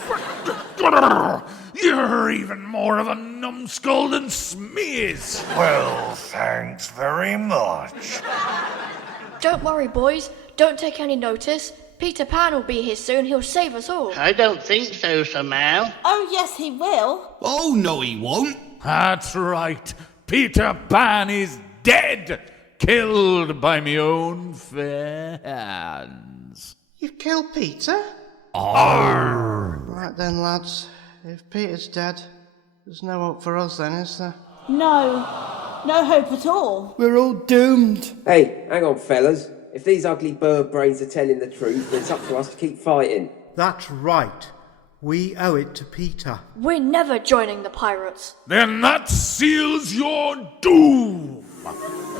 You're even more of a numbskull than Smears. Well, thanks very much. Don't worry, boys. Don't take any notice. Peter Pan will be here soon. He'll save us all. I don't think so, somehow. Oh, yes, he will. Oh, no, he won't. That's right. Peter Pan is dead. Killed by me own fair hands. You've killed Peter? Arr! Right then, lads. If Peter's dead, there's no hope for us then, is there? No. No hope at all. We're all doomed. Hey, hang on, fellas. If these ugly bird brains are telling the truth, then it's up to us to keep fighting. That's right. We owe it to Peter. We're never joining the pirates. Then that seals your doom.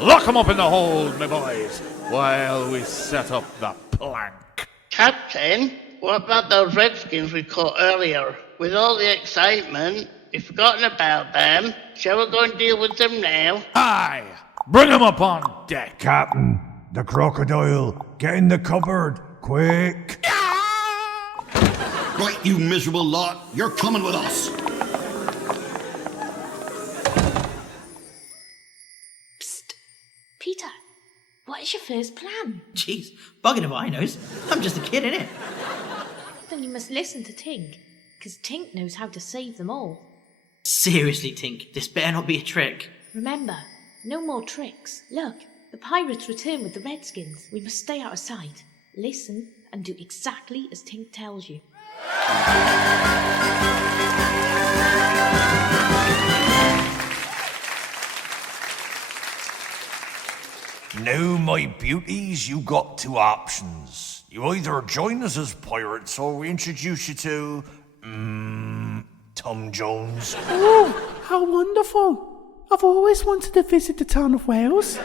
Lock 'em up in the hold, my boys, while we set up the plank. Captain, what about those redskins we caught earlier? With all the excitement, we've forgotten about them. Shall we go and deal with them now? Aye, bring 'em up on deck. Captain, the crocodile. Get in the cupboard, quick. Right, you miserable lot. You're coming with us. Psst. Peter, what is your first plan? Jeez, bugging if I knows. I'm just a kid, innit? Then you must listen to Tink, because Tink knows how to save them all. Seriously, Tink, this better not be a trick. Remember, no more tricks. Look, the pirates return with the redskins. We must stay out of sight. Listen and do exactly as Tink tells you. my beauties, you got two options. You either join us as pirates or we introduce you to, Tom Jones. Oh, how wonderful. I've always wanted to visit the town of Wales.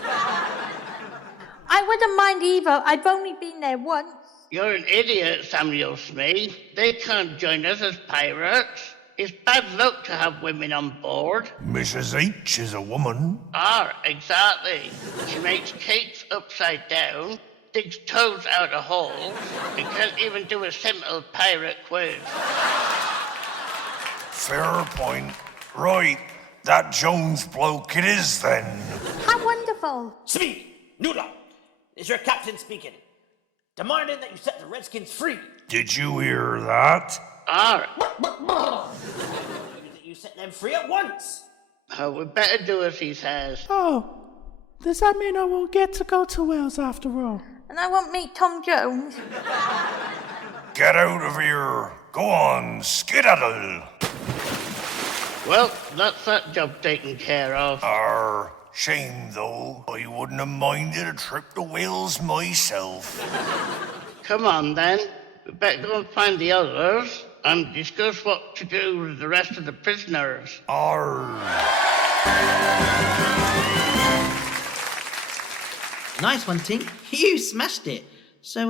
I wouldn't mind either. I've only been there once. You're an idiot, Samuel Smee. They can't join us as pirates. It's bad luck to have women on board. Mrs. H is a woman. Exactly. She makes cakes upside down, digs toads out of holes, and can't even do a simple pirate quiz. Fair point. Right, that Jones bloke it is then. How wonderful. Smee, Noodle, is your captain speaking. Demanding that you set the Redskins free. Did you hear that? You set them free at once. Oh, we better do as he says. Oh, does that mean I won't get to go to Wales after all? And I won't meet Tom Jones. Get out of here. Go on, skedaddle. Well, that's that job taken care of. Shame though. I wouldn't have minded a trip to Wales myself. Come on then. We better go and find the others and discuss what to do with the rest of the prisoners. Nice one, Tink. You smashed it. So,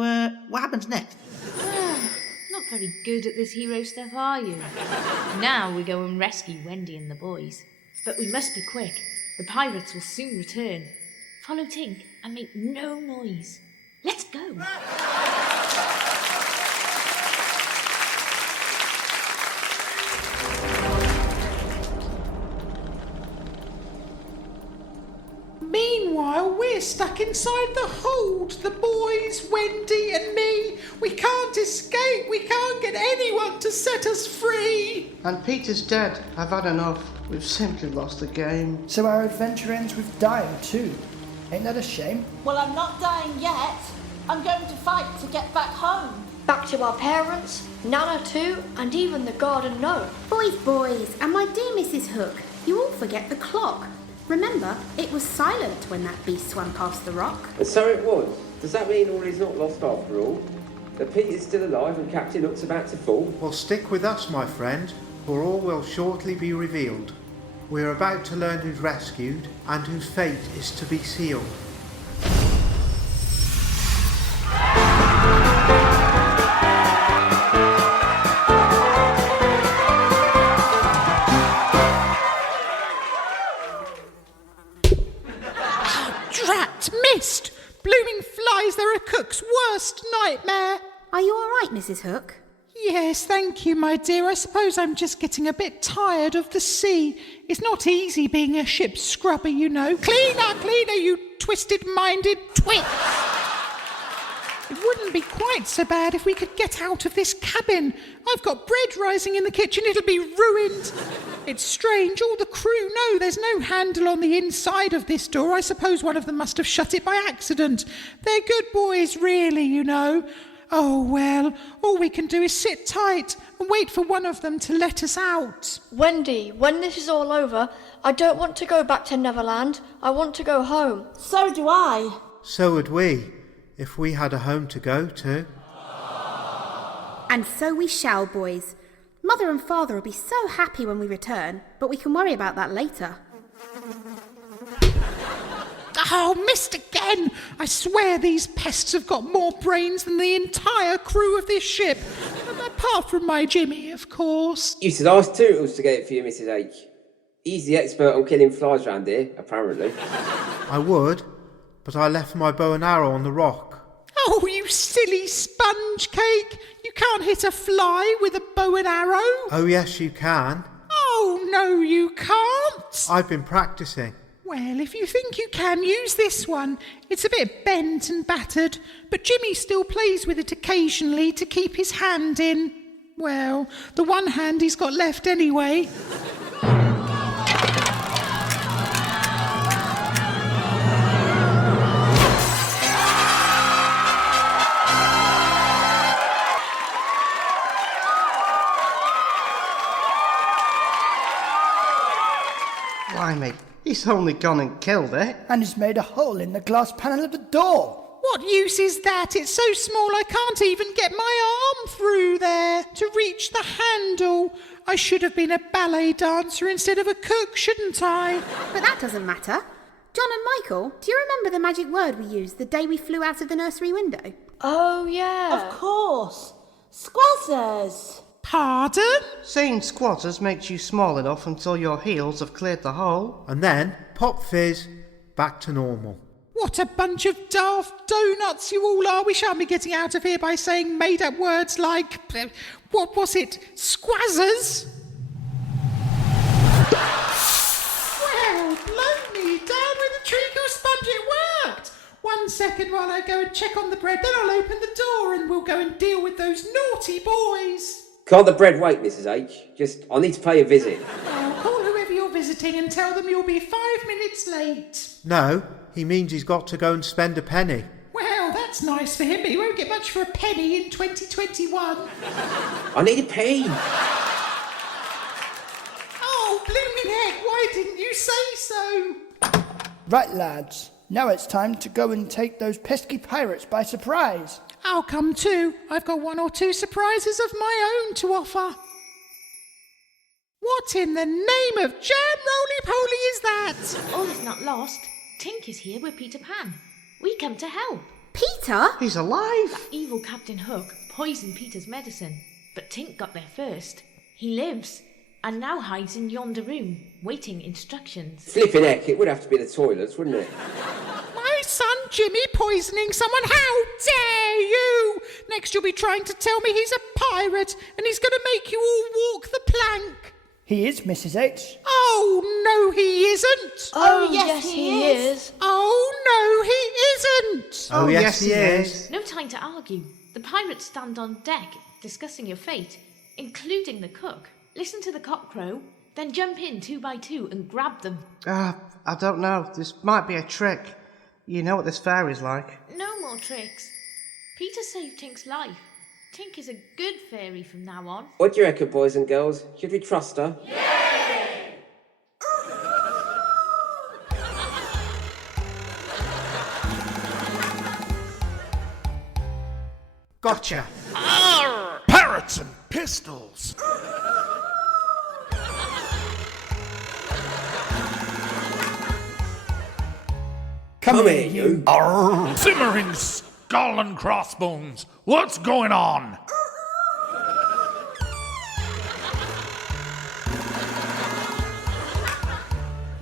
what happens next? Not very good at this hero stuff, are you? Now we go and rescue Wendy and the boys. But we must be quick. The pirates will soon return. Follow Tink and make no noise. Let's go. Meanwhile, we're stuck inside the hold. The boys, Wendy and me. We can't escape. We can't get anyone to set us free. And Peter's dead. I've had enough. We've simply lost the game. So our adventure ends with dying too. Ain't that a shame? Well, I'm not dying yet. I'm going to fight to get back home. Back to our parents, Nana too, and even the garden gnome. Boys, and my dear Mrs. Hook, you all forget the clock. Remember, it was silent when that beast swam past the rock. And so it was. Does that mean all is not lost after all? That Peter's still alive and Captain Hook's about to fall? Well, stick with us, my friend, for all will shortly be revealed. We're about to learn who's rescued and whose fate is to be sealed. Drat missed! Blooming flies, they're a cook's worst nightmare. Are you all right, Mrs. Hook? Yes, thank you, my dear. I suppose I'm just getting a bit tired of the sea. It's not easy being a ship's scrubber, you know. Cleaner, you twisted-minded twits! It wouldn't be quite so bad if we could get out of this cabin. I've got bread rising in the kitchen. It'll be ruined. It's strange. All the crew know there's no handle on the inside of this door. I suppose one of them must have shut it by accident. They're good boys, really, you know. Oh, well, all we can do is sit tight and wait for one of them to let us out. Wendy, when this is all over, I don't want to go back to Neverland. I want to go home. So do I. So would we, if we had a home to go to. And so we shall, boys. Mother and Father will be so happy when we return, but we can worry about that later. Oh, missed again! I swear these pests have got more brains than the entire crew of this ship. Apart from my Jimmy, of course. You should ask Tootles to get it for you, Mrs. H. He's the expert on killing flies round here, apparently. I would, but I left my bow and arrow on the rock. Oh, you silly sponge cake! You can't hit a fly with a bow and arrow! Oh, yes, you can. Oh, no, you can't! I've been practicing. Well, if you think you can, use this one. It's a bit bent and battered, but Jimmy still plays with it occasionally to keep his hand in. Well, the one hand he's got left anyway. Blimey, He's only gone and killed it. And he's made a hole in the glass panel of the door. What use is that? It's so small I can't even get my arm through there to reach the handle. I should have been a ballet dancer instead of a cook, shouldn't I? But that doesn't matter. John and Michael, do you remember the magic word we used the day we flew out of the nursery window? Oh, yeah. Of course. Squazzers. Pardon? Saying squazzers makes you small enough until your heels have cleared the hole. And then, pop fizz, back to normal. What a bunch of daft donuts you all are. We shan't be getting out of here by saying made-up words like, what was it, squazzers? Well, blow me, down with the treacle sponge, it worked. 1 second while I go and check on the bread, then I'll open the door and we'll go and deal with those naughty boys. Can't the bread wait, Mrs. H? I need to pay a visit. Oh, call whoever you're visiting and tell them you'll be 5 minutes late. No, he means he's got to go and spend a penny. Well, that's nice for him, but he won't get much for a penny in 2021. I need a pee. Oh, blooming heck, why didn't you say so? Right, lads. Now it's time to go and take those pesky pirates by surprise. I'll come too. I've got 1 or 2 surprises of my own to offer. What in the name of jam roly-poly is that? All is not lost. Tink is here with Peter Pan. We come to help. Peter? He's alive. That evil Captain Hook poisoned Peter's medicine, but Tink got there first. He lives, and now hides in yonder room, waiting instructions. Flipping heck, it would have to be the toilets, wouldn't it? My son Jimmy poisoning someone? How dare you! Next you'll be trying to tell me he's a pirate, and he's going to make you all walk the plank. He is, Mrs. H. Oh, no, he isn't. Oh, yes, he is. Oh, no, he isn't. Oh, yes, he is. No time to argue. The pirates stand on deck, discussing your fate, including the cook. Listen to the cock crow, then jump in 2 by 2 and grab them. I don't know. This might be a trick. You know what this fairy's like. No more tricks. Peter saved Tink's life. Tink is a good fairy from now on. What do you reckon, boys and girls? Should we trust her? Gotcha. Arr! Parrots and pistols. Come here, you. Arr! Simmering skull and crossbones. What's going on?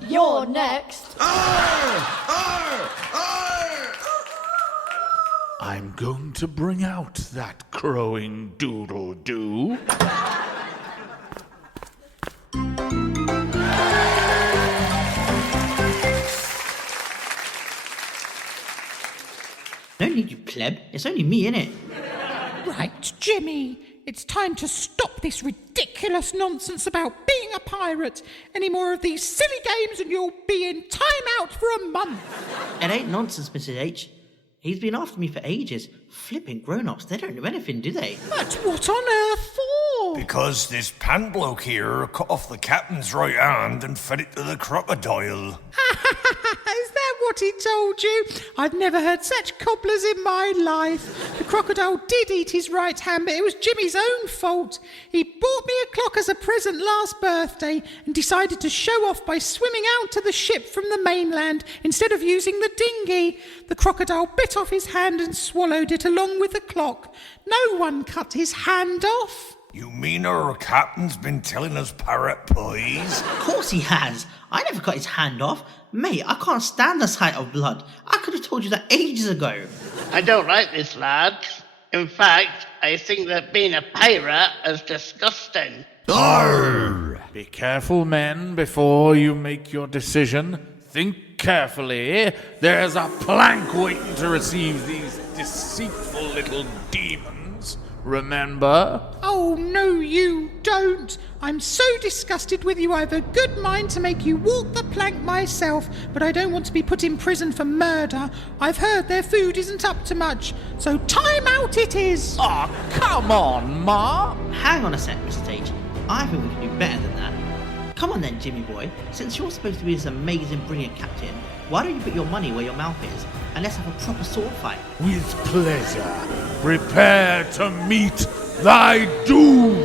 You're next. I'm going to bring out that crowing doodle-doo. No need, you pleb. It's only me, innit? Right, Jimmy. It's time to stop this ridiculous nonsense about being a pirate. Any more of these silly games and you'll be in time out for a month. It ain't nonsense, Mrs. H. He's been after me for ages. Flipping grown-ups, they don't know anything, do they? But what on earth for? Because this pan bloke here cut off the captain's right hand and fed it to the crocodile. Is that what he told you? I've never heard such cobblers in my life. The crocodile did eat his right hand, but it was Jimmy's own fault. He bought me a clock as a present last birthday and decided to show off by swimming out to the ship from the mainland instead of using the dinghy. The crocodile bit off his hand and swallowed it along with the clock. No one cut his hand off. You mean our captain's been telling us parrot pies? Of course he has. I never cut his hand off. Mate, I can't stand the sight of blood. I could have told you that ages ago. I don't like this, lads. In fact, I think that being a pirate is disgusting. Arr! Be careful, men, before you make your decision. Think carefully. There's a plank waiting to receive these deceitful little demons. Remember? Oh, no, you don't. I'm so disgusted with you, I've a good mind to make you walk the plank myself, but I don't want to be put in prison for murder. I've heard their food isn't up to much, so time out it is. Oh, come on, Ma. Hang on a sec, Mr. H. I think we can do better than that. Come on then, Jimmy boy. Since you're supposed to be this amazing, brilliant captain, why don't you put your money where your mouth is and let's have a proper sword fight? With pleasure. Prepare to meet thy doom.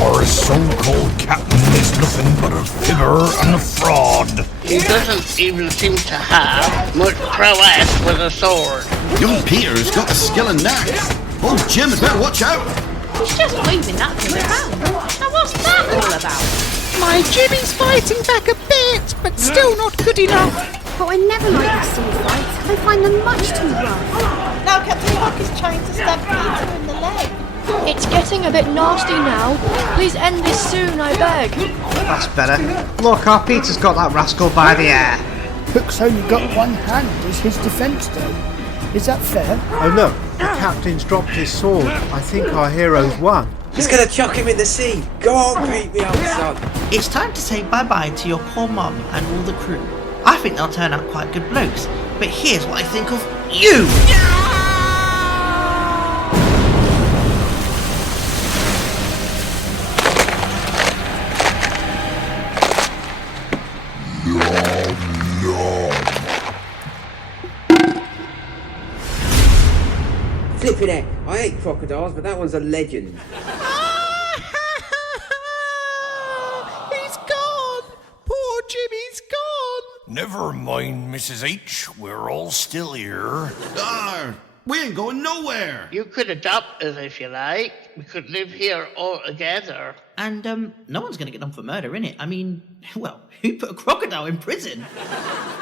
Our so-called captain is nothing but a fibber and a fraud. He doesn't even seem to have much prowess with a sword. Young Peter's got the skill and knack. Old Jim had better watch out. He's just waving that thing around. Now what's that all about? My Jimmy's fighting back a bit, but still not good enough. But I never like the sword fights. I find them much too rough. Now Captain Hook is trying to stab Peter in the leg. It's getting a bit nasty now. Please end this soon, I beg. That's better. Look, our Peter's got that rascal by the hair. Hook's only got one hand as his defence, though. Is that fair? Oh look, the captain's dropped his sword. I think our hero's won. He's gonna chuck him in the sea. Go on, Pete, me old son. It's time to say bye-bye to your poor mum and all the crew. I think they'll turn out quite good blokes, but here's what I think of you! Flippin' heck, I hate crocodiles, but that one's a legend. He's gone! Poor Jimmy's gone! Never mind, Mrs. H. We're all still here. We ain't going nowhere. You could adopt us if you like. We could live here all together. And, no one's gonna get done for murder, innit? I mean, well, who put a crocodile in prison?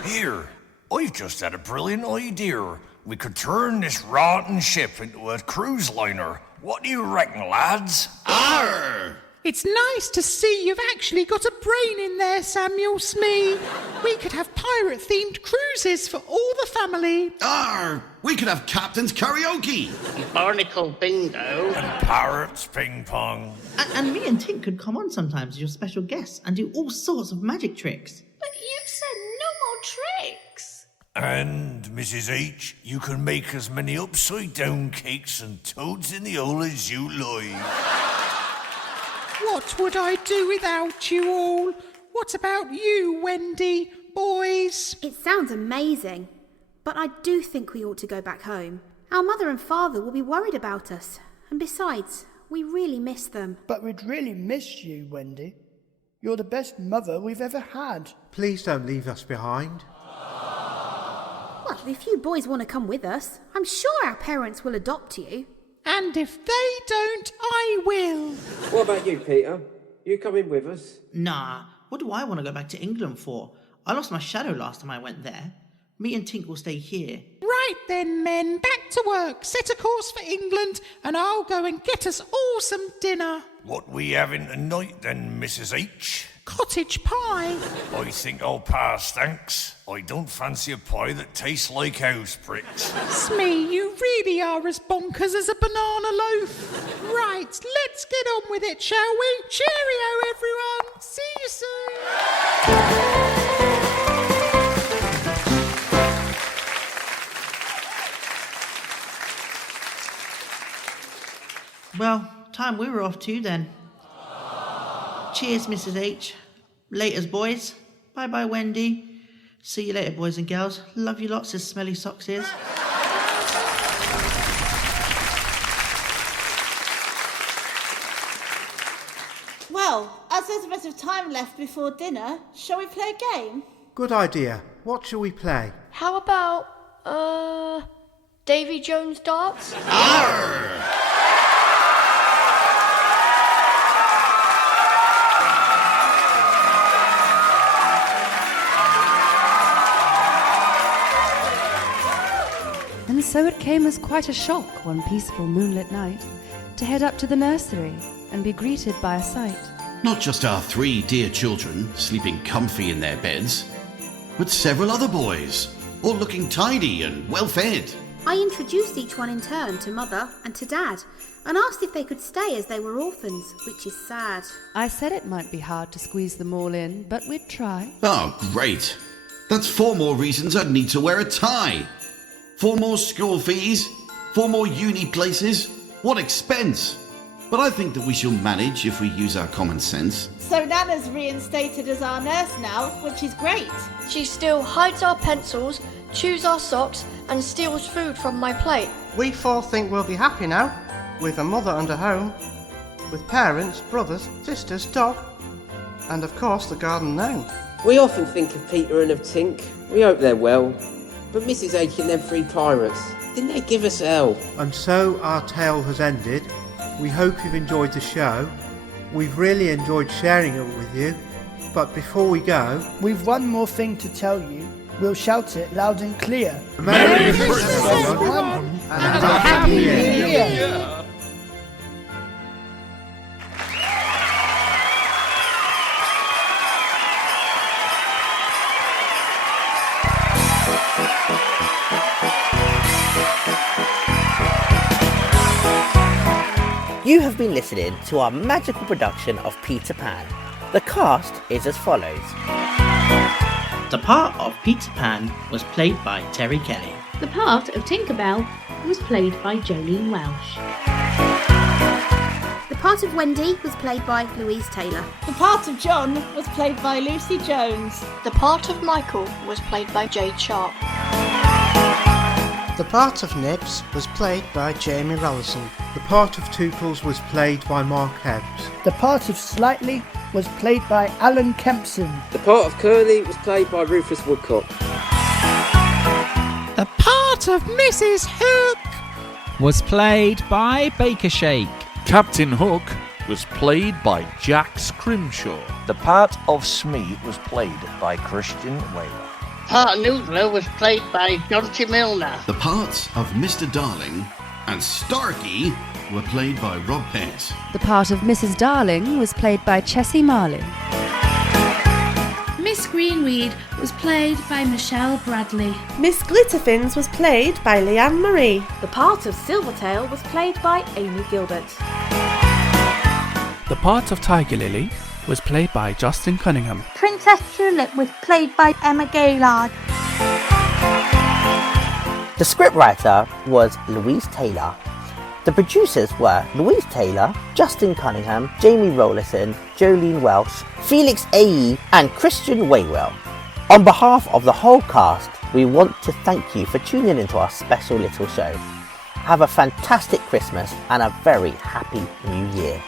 Here, I've just had a brilliant idea. We could turn this rotten ship into a cruise liner. What do you reckon, lads? Arr! It's nice to see you've actually got a brain in there, Samuel Smee. We could have pirate-themed cruises for all the family. Arr! We could have captain's karaoke. Barnacle bingo. And parrots ping pong. And me and Tink could come on sometimes as your special guests and do all sorts of magic tricks. But you said no more tricks. And, Mrs. H, you can make as many upside-down cakes and toads in the hole as you like. What would I do without you all? What about you, Wendy? Boys? It sounds amazing, but I do think we ought to go back home. Our mother and father will be worried about us, and besides, we really miss them. But we'd really miss you, Wendy. You're the best mother we've ever had. Please don't leave us behind. Well, if you boys want to come with us, I'm sure our parents will adopt you. And if they don't, I will. What about you, Peter? You coming with us? Nah, what do I want to go back to England for? I lost my shadow last time I went there. Me and Tink will stay here. Right then, men, back to work. Set a course for England, and I'll go and get us all some dinner. What we having tonight then, Mrs. H? Cottage pie. I think I'll pass, thanks. I don't fancy a pie that tastes like house bricks. Smee, you really are as bonkers as a banana loaf. Right, let's get on with it, shall we? Cheerio, everyone. See you soon. Well, time we were off too then. Cheers, Mrs. H. Laters, boys. Bye-bye, Wendy. See you later, boys and girls. Love you lots as Smelly Socks is. Well, as there's a bit of time left before dinner, shall we play a game? Good idea. What shall we play? How about, Davy Jones darts? And so it came as quite a shock one peaceful moonlit night to head up to the nursery and be greeted by a sight. Not just our 3 dear children sleeping comfy in their beds, but several other boys, all looking tidy and well fed. I introduced each one in turn to Mother and to Dad, and asked if they could stay as they were orphans, which is sad. I said it might be hard to squeeze them all in, but we'd try. Oh, great. That's 4 more reasons I'd need to wear a tie. 4 more school fees, 4 more uni places. What expense? but I think that we shall manage if we use our common sense. So Nana's reinstated as our nurse now, which is great. She still hides our pencils, chews our socks, and steals food from my plate. We four think we'll be happy now, with a mother and a home, with parents, brothers, sisters, dog, and of course the garden gnome. We often think of Peter and of Tink. We hope they're well. But Mrs. H and them 3 pirates, didn't they give us hell? And so our tale has ended. We hope you've enjoyed the show. We've really enjoyed sharing it with you. But before we go, we've one more thing to tell you. We'll shout it loud and clear. Merry Christmas, everyone, and a Happy New Year. You have been listening to our magical production of Peter Pan. The cast is as follows. The part of Peter Pan was played by Terry Kelly. The part of Tinkerbell was played by Jolene Welsh. The part of Wendy was played by Louise Taylor. The part of John was played by Lucy Jones. The part of Michael was played by Jade Sharp. The part of Nibs was played by Jamie Rollison. The part of Tootles was played by Mark Ebbs. The part of Slightly was played by Alan Kempson. The part of Curly was played by Rufus Woodcock. The part of Mrs. Hook was played by Baker Shake. Captain Hook was played by Jack Scrimshaw. The part of Smee was played by Christian Whaler. Part of Noodler was played by Jonty Milner. The parts of Mr. Darling and Starkey were played by Rob Pace. The part of Mrs. Darling was played by Chessie Marley. Miss Greenweed was played by Michelle Bradley. Miss Glitterfins was played by Leanne Marie. The part of Silvertail was played by Amy Gilbert. The part of Tiger Lily was played by Justin Cunningham. Princess Tulip was played by Emma Gaylord. The scriptwriter was Louise Taylor. The producers were Louise Taylor, Justin Cunningham, Jamie Rollison, Jolene Welsh, Felix A.E. and Christian Waywell. On behalf of the whole cast, we want to thank you for tuning into our special little show. Have a fantastic Christmas and a very happy New Year.